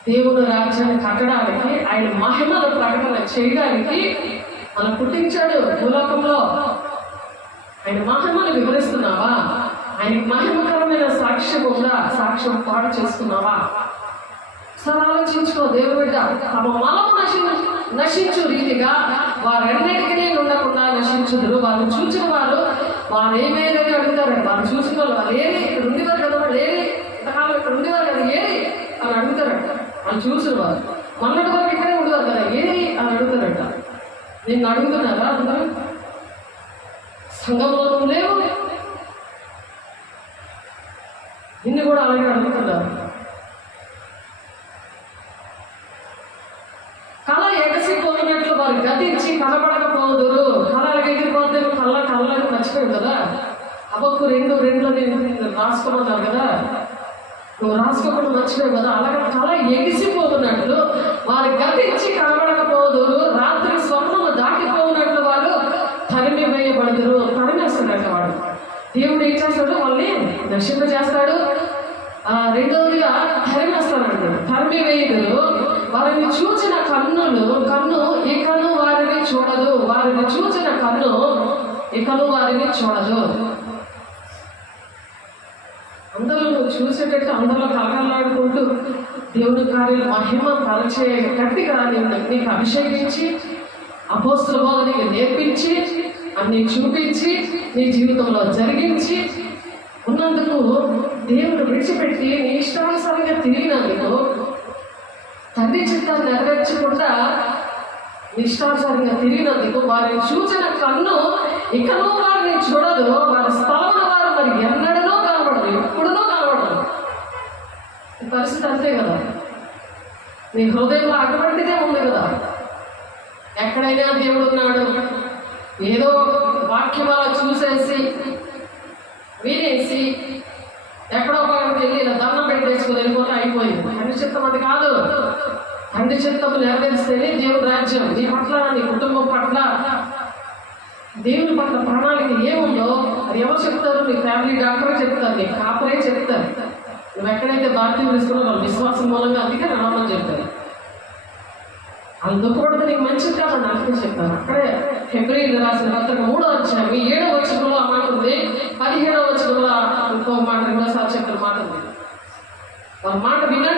దేవుని రాజ్యాన్ని కట్టడానికి, ఆయన మహిమను ప్రకటన చేయడానికి మనం పుట్టించాడు భూలోకంలో. ఆయన మహిమను వివరిస్తున్నావా? ఆయనకి మహిమకరమైన సాక్ష్యం పాటు చేసుకున్నావా? సరే ఆలోచించుకో. దేవుడు బిడ్డ తమ మలము నశించు రీతిగా వారెన్నటికీ ఉండకుండా నశించుదురు. వాళ్ళు చూసిన వారు ఏమేదని అడుగుతారండి. వాళ్ళు చూసిన వాళ్ళు ఏరి ఇక్కడ ఉండేవారు కదా, వాళ్ళు ఏరి ఇంతకాలం ఇక్కడ ఉండేవారు కదా ఏరి అని అడుగుతారంట. వాళ్ళు చూసిన వారు మొన్నటి వరకు ఇక్కడే ఉండేవారు కదా ఏరి అని అడుగుతారంట. నిన్ను అడుగుతున్నారా అందరూ? సంఘంలో లేవు, నిన్ను కూడా అలాగే అడుగుతున్నారు. కళ ఎగసిపోతున్నట్లు వారు గతించి కనబడకపోదురు. కళలు ఎగిరిపోతే కళ్ళని మర్చిపోయావు కదా. అబ్బకు 2:2 నేను రాసుకోమన్నారు కదా, నువ్వు రాసుకోకుండా మర్చిపోయావు కదా. అలాగే కళ ఎగిసిపోతున్నట్లు వారు గతించి కనబడకపోదురు. రాత్రి స్వర్ణము దాటిపోతున్నట్లు వాళ్ళు తరిమి వేయబడుదురు. తరిమేస్తాడట వాడు. దేవుడు ఏం చేస్తాడు? వాళ్ళని నశింపజేస్తాడు. రెండవదిగా తరిమేస్తాడు. తరిమి వేయుదురు. వారిని చూచిన కన్ను ఇకను వారిని చూడదు. వారిని చూచిన కన్ను ఇకను వారిని చూడదు. అందరూ నువ్వు చూసేటట్టు అందరిలో కలగలాడుకుంటూ దేవుని కార్యాలు మహిమ పరిచే గట్టిగా నీకు అభిషేకించి అపోస్తుల బోధ నీకు నేర్పించి అన్ని చూపించి నీ జీవితంలో జరిగించి ఉన్నందుకు దేవుడు విడిచిపెట్టి నీ ఇష్టానుసారంగా తిరిగినందుకు, తండ్రి చిత్తాన్ని నెరవేర్చకుండా నిష్ఠానుసారంగా తిరిగినందుకు వారిని చూసిన కన్ను ఇకను వారిని చూడదు. వారి స్థలమున వారు మరి ఎన్నడనో కనబడదు, ఎప్పుడునో కనబడదు. ఈ పరిస్థితి అంతే కదా. నీ హృదయంలో అటువంటిదే ఉంది కదా. ఎక్కడైనా దేవుడు ఉన్నాడు, ఏదో వాక్యం అలా చూసేసి వినేసి ఎక్కడో ఒకరికి వెళ్ళి ఇలా దండం పెట్టేసుకుని వెళ్ళిపోతే అయిపోయింది. తండ్రి చిత్తం అది కాదు. తండ్రి చిత్తం నెరవేర్స్తేనే దేవుడి రాజ్యం. నీ పట్ల, నీ కుటుంబం పట్ల, దేవుని పట్ల ప్రణాళిక ఏముందో అది ఎవరు చెప్తారు? నీ ఫ్యామిలీ డాక్టరే చెప్తారు, నీ కాపరే చెప్తారు. నువ్వు ఎక్కడైతే బాధ్యత తీసుకున్నా వాళ్ళు విశ్వాసం మూలంగా అందుకే రావడం చెప్తారు. అందుకు కూడా నీకు మంచిది కాదని అందుకే చెప్తాను. అక్కడే ఫిబ్రవరి రాసిన పత్రిక 3వ అధ్యాయం 7వ వచనంలో ఆ మాట ఉంది. 17వ వచనంలో ఇంకో మాట, రెండోసారి చెప్పిన మాట ఉంది. వాళ్ళ మాట వినండి.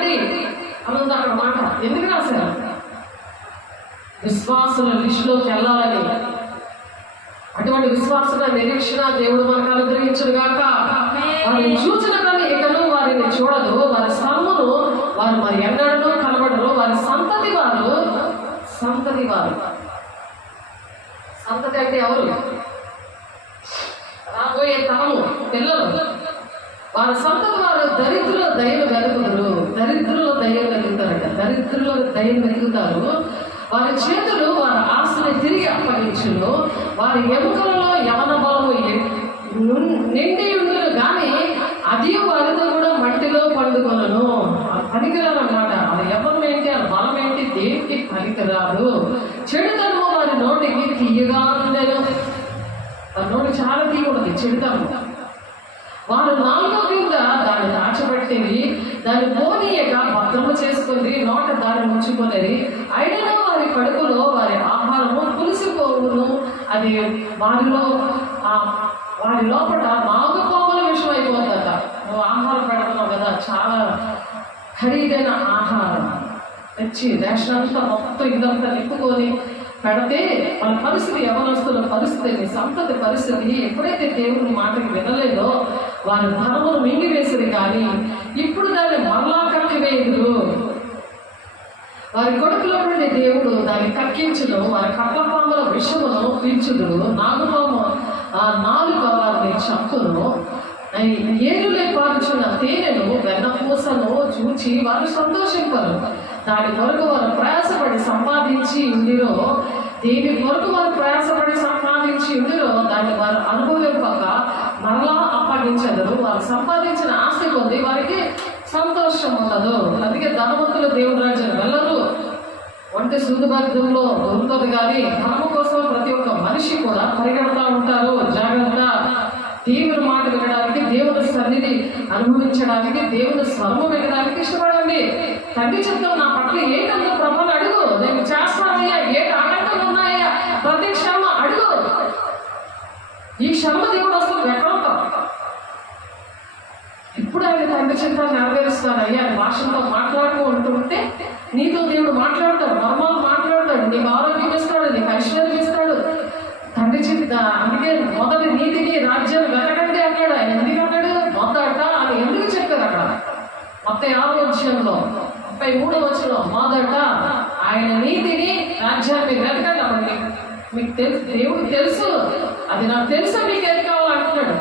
విశ్వాసుల లిస్టులోకి వెళ్ళాలని, అటువంటి విశ్వాసన నిరీక్షణ దేవుడు మనకు అనుగ్రహించడు గాక. వారిని చూచిన కానీ ఇకను వారిని చూడదు, వారి శ్రమను వారు మరి ఎన్నడూ కనబడరు. వారి సంతతి వారు సంతతి అంటే ఎవరు? రాబోయే తరము పిల్లలు. వారి సంతతి వారు దరిద్రుల దయను వెలుగుతారు. దరిద్రుల దయను వెలుగుతారట. దరిద్రుల దయను వెలుగుతారు. వారి చేతులు వారి ఆస్తుని తిరిగి అప్పగించును. వారి ఎముకలలో యవన బలము నిండి ఉండును కానీ అది వారితో కూడా మట్టిలో పండుకొనను. పనికిరాదు అన్నమాట. అది యవనం ఏంటి, అది బలం ఏంటి, దేనికి పనికిరాదు. చెడుతనము వారి నోటికి తీయగా ఉండేను. వారి నోటి చాలా తీయకూడదు చెడుతనము. వారు నాలుగో కింద దాన్ని దాచబట్టేది, దాన్ని పోనీయక భద్రము చేసుకుని నోట దాన్ని ఉంచుకునేది. అయినా వారి కడుపులో వారి ఆహారము పులిసిపోవును. అది వారి లోపల నాగుపాముల విషయం అయిపోతుందట. నువ్వు ఆహారం పెడుతున్నావు కదా, చాలా ఖరీదైన ఆహారం తెచ్చి రేషన్ అంతా మొత్తం ఇదంతా నింపుకొని పెడితే మన పరిస్థితి, యవనస్తుల పరిస్థితి, సంతతి పరిస్థితి ఎప్పుడైతే దేవుని మాటకి వినలేదో వారి ధనమును మింగివేసేది కానీ ఇప్పుడు దాన్ని మరలా కక్కివేయుదురు. వారి కొడుకులో నుండి దేవుడు దాన్ని కక్కించును. వారి కట్లపాముల విషమును పీల్చుదురు. నాగుపాము నాలుక వారిని చంపును. ఏరులే పారుచున్న తేనెను వెన్నపూసను చూచి వారు సంతోషింపరు. దాని కొరకు వారు ప్రయాసపడి సంపాదించి ఉండిరో, దేని కొరకు వారు ప్రయాసపడి సంపాదించి ఉండిరో దాన్ని వారు అనుభవింపక మరలా అప్పగించరు. వారు సంపాదించిన ఆస్తి కొద్ది వారికి సంతోషం ఉండదు. అందుకే ధనవంతులు దేవుని రాజ్యం వెళ్ళరు. ఒంటి శుద్ధభద్రంలో దొరుకుతుంది కానీ ధనము కోసం ప్రతి ఒక్క మనిషి కూడా పరిగెడతా ఉంటారు. జాగ్రత్త. దేవుని మాట వినడానికి, దేవుని సన్నిధి అనుభవించడానికి, దేవుని స్వరము వినడానికి ఇష్టపడండి. తండ్రి చిత్తం నా పట్ల ఏంటంటే ప్రభావం అడుగు, నేను చేస్తానయ్యా, ఏ ఆటంకాలు ఉన్నాయా, ప్రతి క్షమ అడుగు. ఈ క్షమ దేవుడు అసలు ఎక్కడుంటాం. ఇప్పుడు ఆయన తండ్రి చిత్తాన్ని నెరవేరుస్తానయ్యా భాషలో మాట్లాడుతూ ఉంటుంటే నీతో దేవుడు మాట్లాడతాడు, మర్మాలు మాట్లాడతాడు, నీకు ఆరోగ్యం ఇస్తాడు, నీకు ఐశ్వర్యం ఇస్తాడు. తండ్రి చిత్త అందుకే మొదటి నీతిని రాజ్యాన్ని వెతకండి అన్నాడు. ఆయన ఎందుకు అన్నాడు? మొదట అని ఎందుకు చెప్పారు అక్కడ? 36వ అధ్యాయంలో 33వ వచనంలో మొదట ఆయన నీతిని రాజ్యాన్ని వెతకండి. అప్పుడు మీకు తెలుసు, దేవుడు తెలుసు, అది నాకు తెలుసు, మీకు ఏది కావాలంటున్నాడు.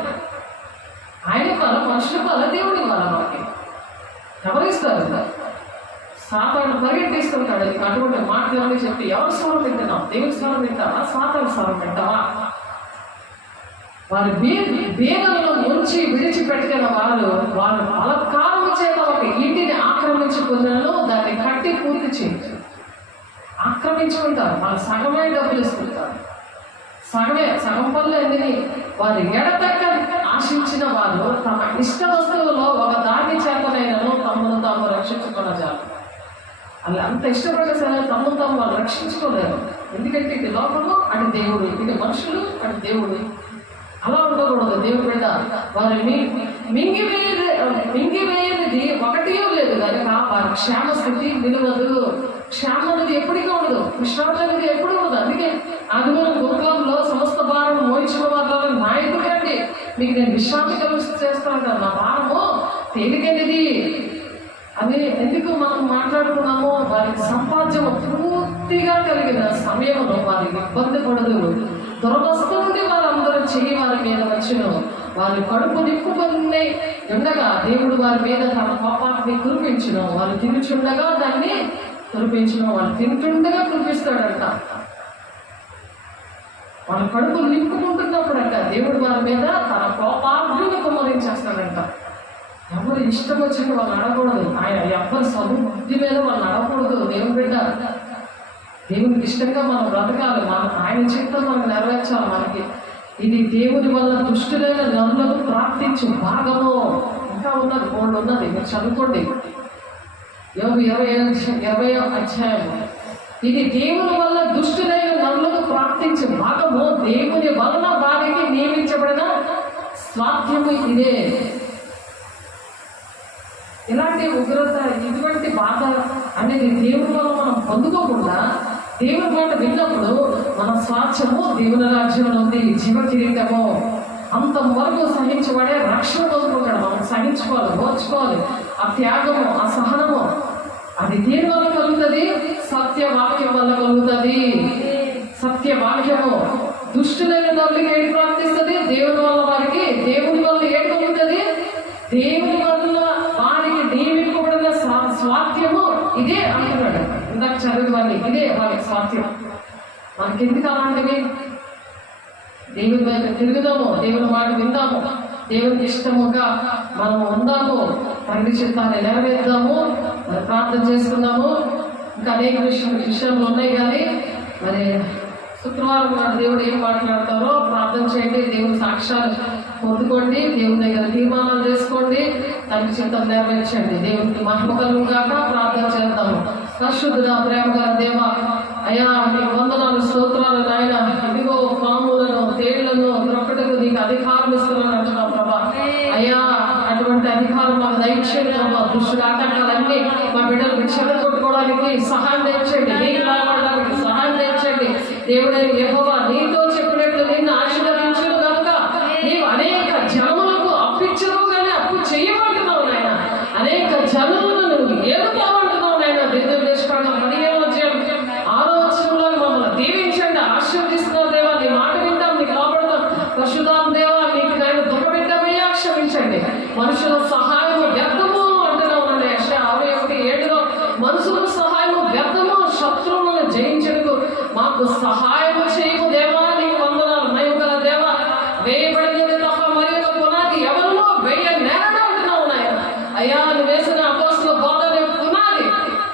ఆయన వల్ల మనుషుల వల్ల దేవుడి వల్ల మనకి ఎవరిస్తారు? సాతాను పరిగెట్టిస్తుంటాడు. అటువంటి మాటలు చెప్పి ఎవరి స్వరం వింటున్నావు? దేవుడి స్వరం వింటావా, సాతాను స్వరం వింటావా? వారి బీదలను ముంచి విడిచిపెట్టిన వారు బలత్కారము చేత ఒక ఇంటిని ఆక్రమించుకున్నాను, దాన్ని కట్టి పూర్తి చేయొచ్చు. ఆక్రమించుకుంటారు, వాళ్ళు సగమే డబ్బులు ఇస్తుంటారు. సగం పనులు ఎందుని వారు ఎడతెక్క ఆశించిన వారు తమ ఇష్ట వస్తువులో ఒక దాని చేతనైనను తమను తాము రక్షించుకునజాలు. అలా అంత ఇష్టపడే సరే తమను తాము వాళ్ళు రక్షించుకోలేరు. ఎందుకంటే ఇది లోకము, అటు దేవుడు, ఇది మనుషులు, అటు దేవుడు. అలా ఉండకూడదు. దేవుడు బిడ్డ వారిని మింగివేయనిది ఒకటియో లేదు కనుక వారి క్షేమ స్థితి నిలవదు. క్షేమ అనేది ఎప్పటికీ ఉండదు, విశ్రాంతి అనేది ఎప్పుడు ఉండదు. అందుకే ఆదివారం గురుకులంలో సమస్త భారం మోయించిన వాళ్ళ నాయకుడు అండి, మీకు నేను విశ్రాంతి కలిసి చేస్తాను కదా, నా భారము తేలికైనది. అది ఎందుకు మనం మాట్లాడుకున్నామో వారికి సంపాద్యం పూర్తిగా కలిగిన సమయంలో వారికి ఇబ్బంది పడదు. దురవస్థ నుండి వారందరూ చెయ్యి వారి మీద వచ్చును. వారి కడుపు నిప్పుకొని ఉండగా దేవుడు వారి మీద తన కోపాన్ని కురిపించును. వారు తినుచుండగా దాన్ని కురిపించును. వాళ్ళు తింటుండగా కురిపిస్తాడంట. వాళ్ళ కడుపు నింపుకుంటున్నప్పుడంట దేవుడు వారి మీద తన కోపాగ్నిని కుమ్మరించేస్తాడంట. ఎవరు ఇష్టం వచ్చినట్టు వాళ్ళు నడకూడదు. ఆయన ఎవరి సబుద్ధి మీద వాళ్ళు నడకూడదు. దేవుని బిడ్డ దేవునికి ఇష్టంగా మనం బ్రతకాలి. ఆయన చిత్తం మనం నెరవేర్చాలి. మనకి ఇది దేవుని వల్ల దుష్టులైన నరులకు ప్రార్థించు భాగము ఇంకా ఉన్నది, బోర్డు ఉన్నది, మీరు చదువుకోండి. యోబు 20వ అధ్యాయం. ఇది దేవుని వల్ల దుష్టులైన నరులకు ప్రార్థించు భాగము, దేవుని వలన వారికి నియమించబడిన స్వాస్థ్యము ఇదే. ఇలాంటి ఉగ్రత, ఇటువంటి బాధ అనేది దేవుని వల్ల మనం పొందుకోకుండా దేవుని మాట విన్నప్పుడు మన స్వాస్థ్యము దేవుని రాజ్యంలో ఉంది, జీవ కిరీటము. అంతవరకు సహించబడే రక్షణ పొందుకుంటాడు. మనం సహించుకోవాలి, ఓర్చుకోవాలి. ఆ త్యాగము, ఆ సహనము అది దేని వల్ల కలుగుతుంది? సత్యవాక్యం వల్ల కలుగుతుంది. సత్యవాక్యము దుష్టులైన వాళ్ళకి ఏడు ప్రాప్తిస్తుంది, దేవుని వల్ల వారికి దేవుని వల్ల ఏడు కలుగుతుంది. దేవుని వల్ల వారికి నియమింపబడిన స్వాస్థ్యము ఇదే అంటున్నాడు. ఇందాక చదివేవాడిని, ఇదే వారికి స్వాస్థ్యం. మనకెందుకు అలాంటివి? దేవుని మీద తిరుగుదాము, దేవుని మాట విందాము, దేవునికి ఇష్టముగా మనం ఉందాము, తండ్రి చిత్తాన్ని నెరవేర్దాము, మరి ప్రార్థన చేసుకుందాము. ఇంకా అనేక విషయాలు ఉన్నాయి. కానీ మరి శుక్రవారం నాడు దేవుడు ఏం మాట్లాడతారో ప్రార్థన చేయండి, దేవుని సాక్ష్యాలు పొందుకోండి, దేవుని దగ్గర తీర్మానాలు చేసుకోండి, తండ్రి చిత్తం నెరవేర్చండి. దేవునికి మహిమ కలుగుగాక. ప్రార్థన చేద్దాము. పరిశుద్ధుడా, ప్రేమ గల దేవా, అయ్యా నీకు వందనాలు, స్తోత్రాలు నాయన. ఇదిగో పాములను, తేళ్లను త్రొక్కటకు నీకు అధికారం ఇస్తున్నాను అంటున్నావు ప్రభా. అయ్యా అటువంటి అధికారం మాకు దయచేయండి ప్రభా. దుష్టుల ఆటంకాలన్నీ మా బిడ్డలకు చెడగొట్టుకోవడానికి సహాయం తెచ్చండి, నీకు లాగడానికి సహాయం తెచ్చండి. దేవుడైన యెహోవా నీతో చెప్పినట్లు నిన్ను ఆశీర్వదించును కనుక నీవు అనేక జనములకు అప్పిచ్చను కానీ అప్పు చెయ్యమంటున్నావు నాయన. అనేక జనములను నువ్వు ఏలుతామంటున్నావు నాయన. దేశకాండ 15 మమ్మల్ని దీవించండి, ఆశీర్వదిస్తున్నావు దేవా. నీ మాట వింటాం, నీకు లోపడతాం. పరిశుద్ధాత్మ దేవా, నీకు నేను దుఃఖపెట్టమయ్యా, క్షమించండి. మనుషుల సహాయము వ్యర్థము అంటున్నావు నాయన. యెషయా 61:7 మనుషుల సహాయము వ్యర్థము, శత్రువులను జయించడానికి మాకు సహాయము చేయము దేవా. నీకు వందనాలు. మహిమగల దేవా, వేయబడినది తప్ప మరి పునాది ఎవరిలో వేయనేరని అంటున్నావు నాయన. అయ్యా నువ్వు వేసిన అపోస్తలుల బోధన పునాది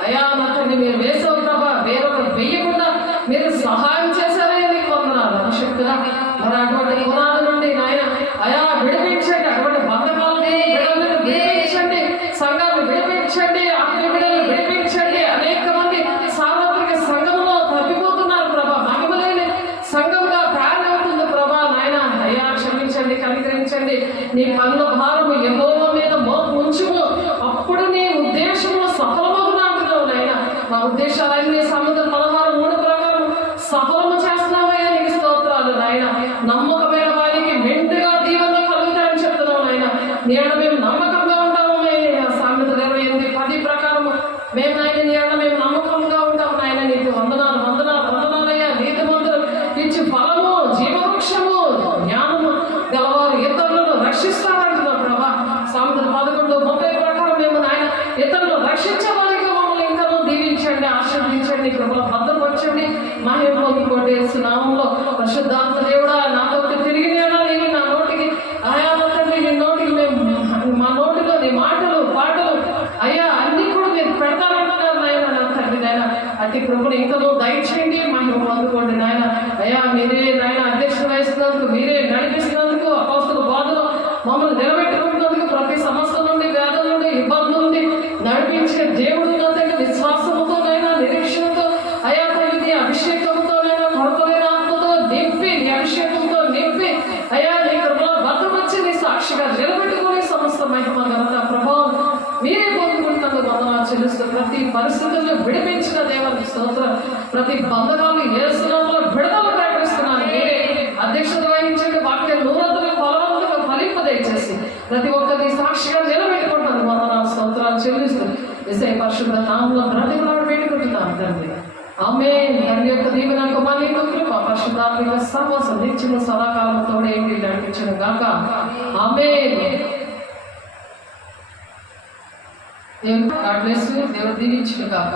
అయ్యా నా తండ్రి మీరు వేసావు ప్రభా. వేరొకరు వేయకుండా మీరు సహాయం చేశారే, నీకు వందనాలు. అనుశక్తుగా మరి అటువంటి పునాది నుండి నాయన అయా విడిపించండి. అటువంటి బంధకాలని బిడ్డలను విడిపించండి, సంఘాలను విడిపించండి, ఆత్మ బిడ్డలను విడిపించండి. అనేక మంది సార్వత్రిక సంఘంలో తప్పిపోతున్నారు ప్రభా. మహిమలేని సంఘంగా తయారవుతుంది ప్రభా. నాయన అయ్యా క్షమించండి, కనికరించండి. నీ పనుల భారము యెహోవా మీద ఉంచుము, అప్పుడు నీ ఉద్దేశము సఫలమగును అంటున్నావు నాయన. మా ఉద్దేశాలన్నీ సముద్ర 16:3 ప్రకారం సఫలము చేస్తున్నావయ్యా, నీకు స్తోత్రాలు నాయన. నమ్మకమైన వారికి మెండుగా దీవెనలు కలుగుతాయని చెప్తున్నావు నాయన. నేను మేము నమ్మకంగా ఉంటాము. సామెత 28:10 ప్రకారము మేము నాయన నేను మేము నమ్మకంగా ఉంటాము నాయన. నీకు వందనాలు, వందనాలు, వందనాలయ్యా. నీతిమంతులు ఇచ్చి ఫలము, జీవవృక్షము, జ్ఞానము గలవారు ఇతరులను రక్షిస్తారంటున్నావు ప్రభా. సామెత 11:30 ప్రకారం మేము నాయన ఇతరులను రక్షించడానికి మమ్మల్ని ఇంకా దీవించండి, ఆశీర్వదించండి, కృపలో భద్రపరచండి. మహిమ పొందుకోండి యేసు నామములో. పరిశుద్ధాత్మ దేవుడా, నాతో తిరిగి నేను నా నోటికి ఆయా తండ్రి నీ నోటికి మేము మా నోటిలో నీ మాటలు, పాటలు అయ్యా అన్ని కూడా మీరు పెడతారంటున్నారు నాయన. నా తండ్రి నాయన అతి కృపను ఇంకా దయచేయండి, మహిమ పొందుకోండి నాయన. అయ్యా మీరే నాయన అధ్యక్షత వహిస్తున్నందుకు, మీరే నడిపిస్తున్నందుకు, అపోస్తలుల బోధలో మమ్మల్ని నిలబెట్టుకుంటున్నందుకు, ప్రతి సమస్య నుండి, వేదన నుండి, ఇబ్బంది నుండి నడిపించే దేవుడు నా దగ్గర విశ్వాసంతో నైనా, నిరీక్షణతో అయా తల్లి అభిషేకంతో నైనా, కొరతలైన ఆత్మతో నింపి, నీ అభిషేకంతో నింపి అయ్యా నీ కృపలో భద్రపరిచి నీ సాక్షిగా నిలబెట్టుకుని సమస్త మహిమ ఘనత ప్రభావం మీరే పొందుకుంటున్నందుకు వందనాలు చెల్లిస్తూ ప్రతి పరిస్థితుల్లో విడిపించిన దేవానికి స్తోత్రం. ప్రతి బంధకాలు యేసు నామములో విడుదల ప్రకటిస్తున్నాను. మీరే అధ్యక్షత వహించండి. వాక్యం నూరంతగా ఫలవంతంగా ఫలింపదయచేసి ప్రతి ఒక్కరిని సాక్షిగా నిలబెట్టుకుంటాను. వందనాలు, స్తోత్రాలు చెల్లిస్తూ యేసయ్య పరిశుద్ధ నామములో బ్రతిమలాడి పెట్టుకుంటున్నాను తండ్రి. ఆమేన్. తండ్రి యొక్క దీవెన, కుమారుని యొక్క కృప, పరిశుద్ధాత్మ యొక్క సహవాసం నిత్యము సదాకాలము తోడేంటి నడిపించును గాక. ఆమేన్. దేవుడు గాడ్ బ్లెస్ యు. దేవుడు దీవించును గాక.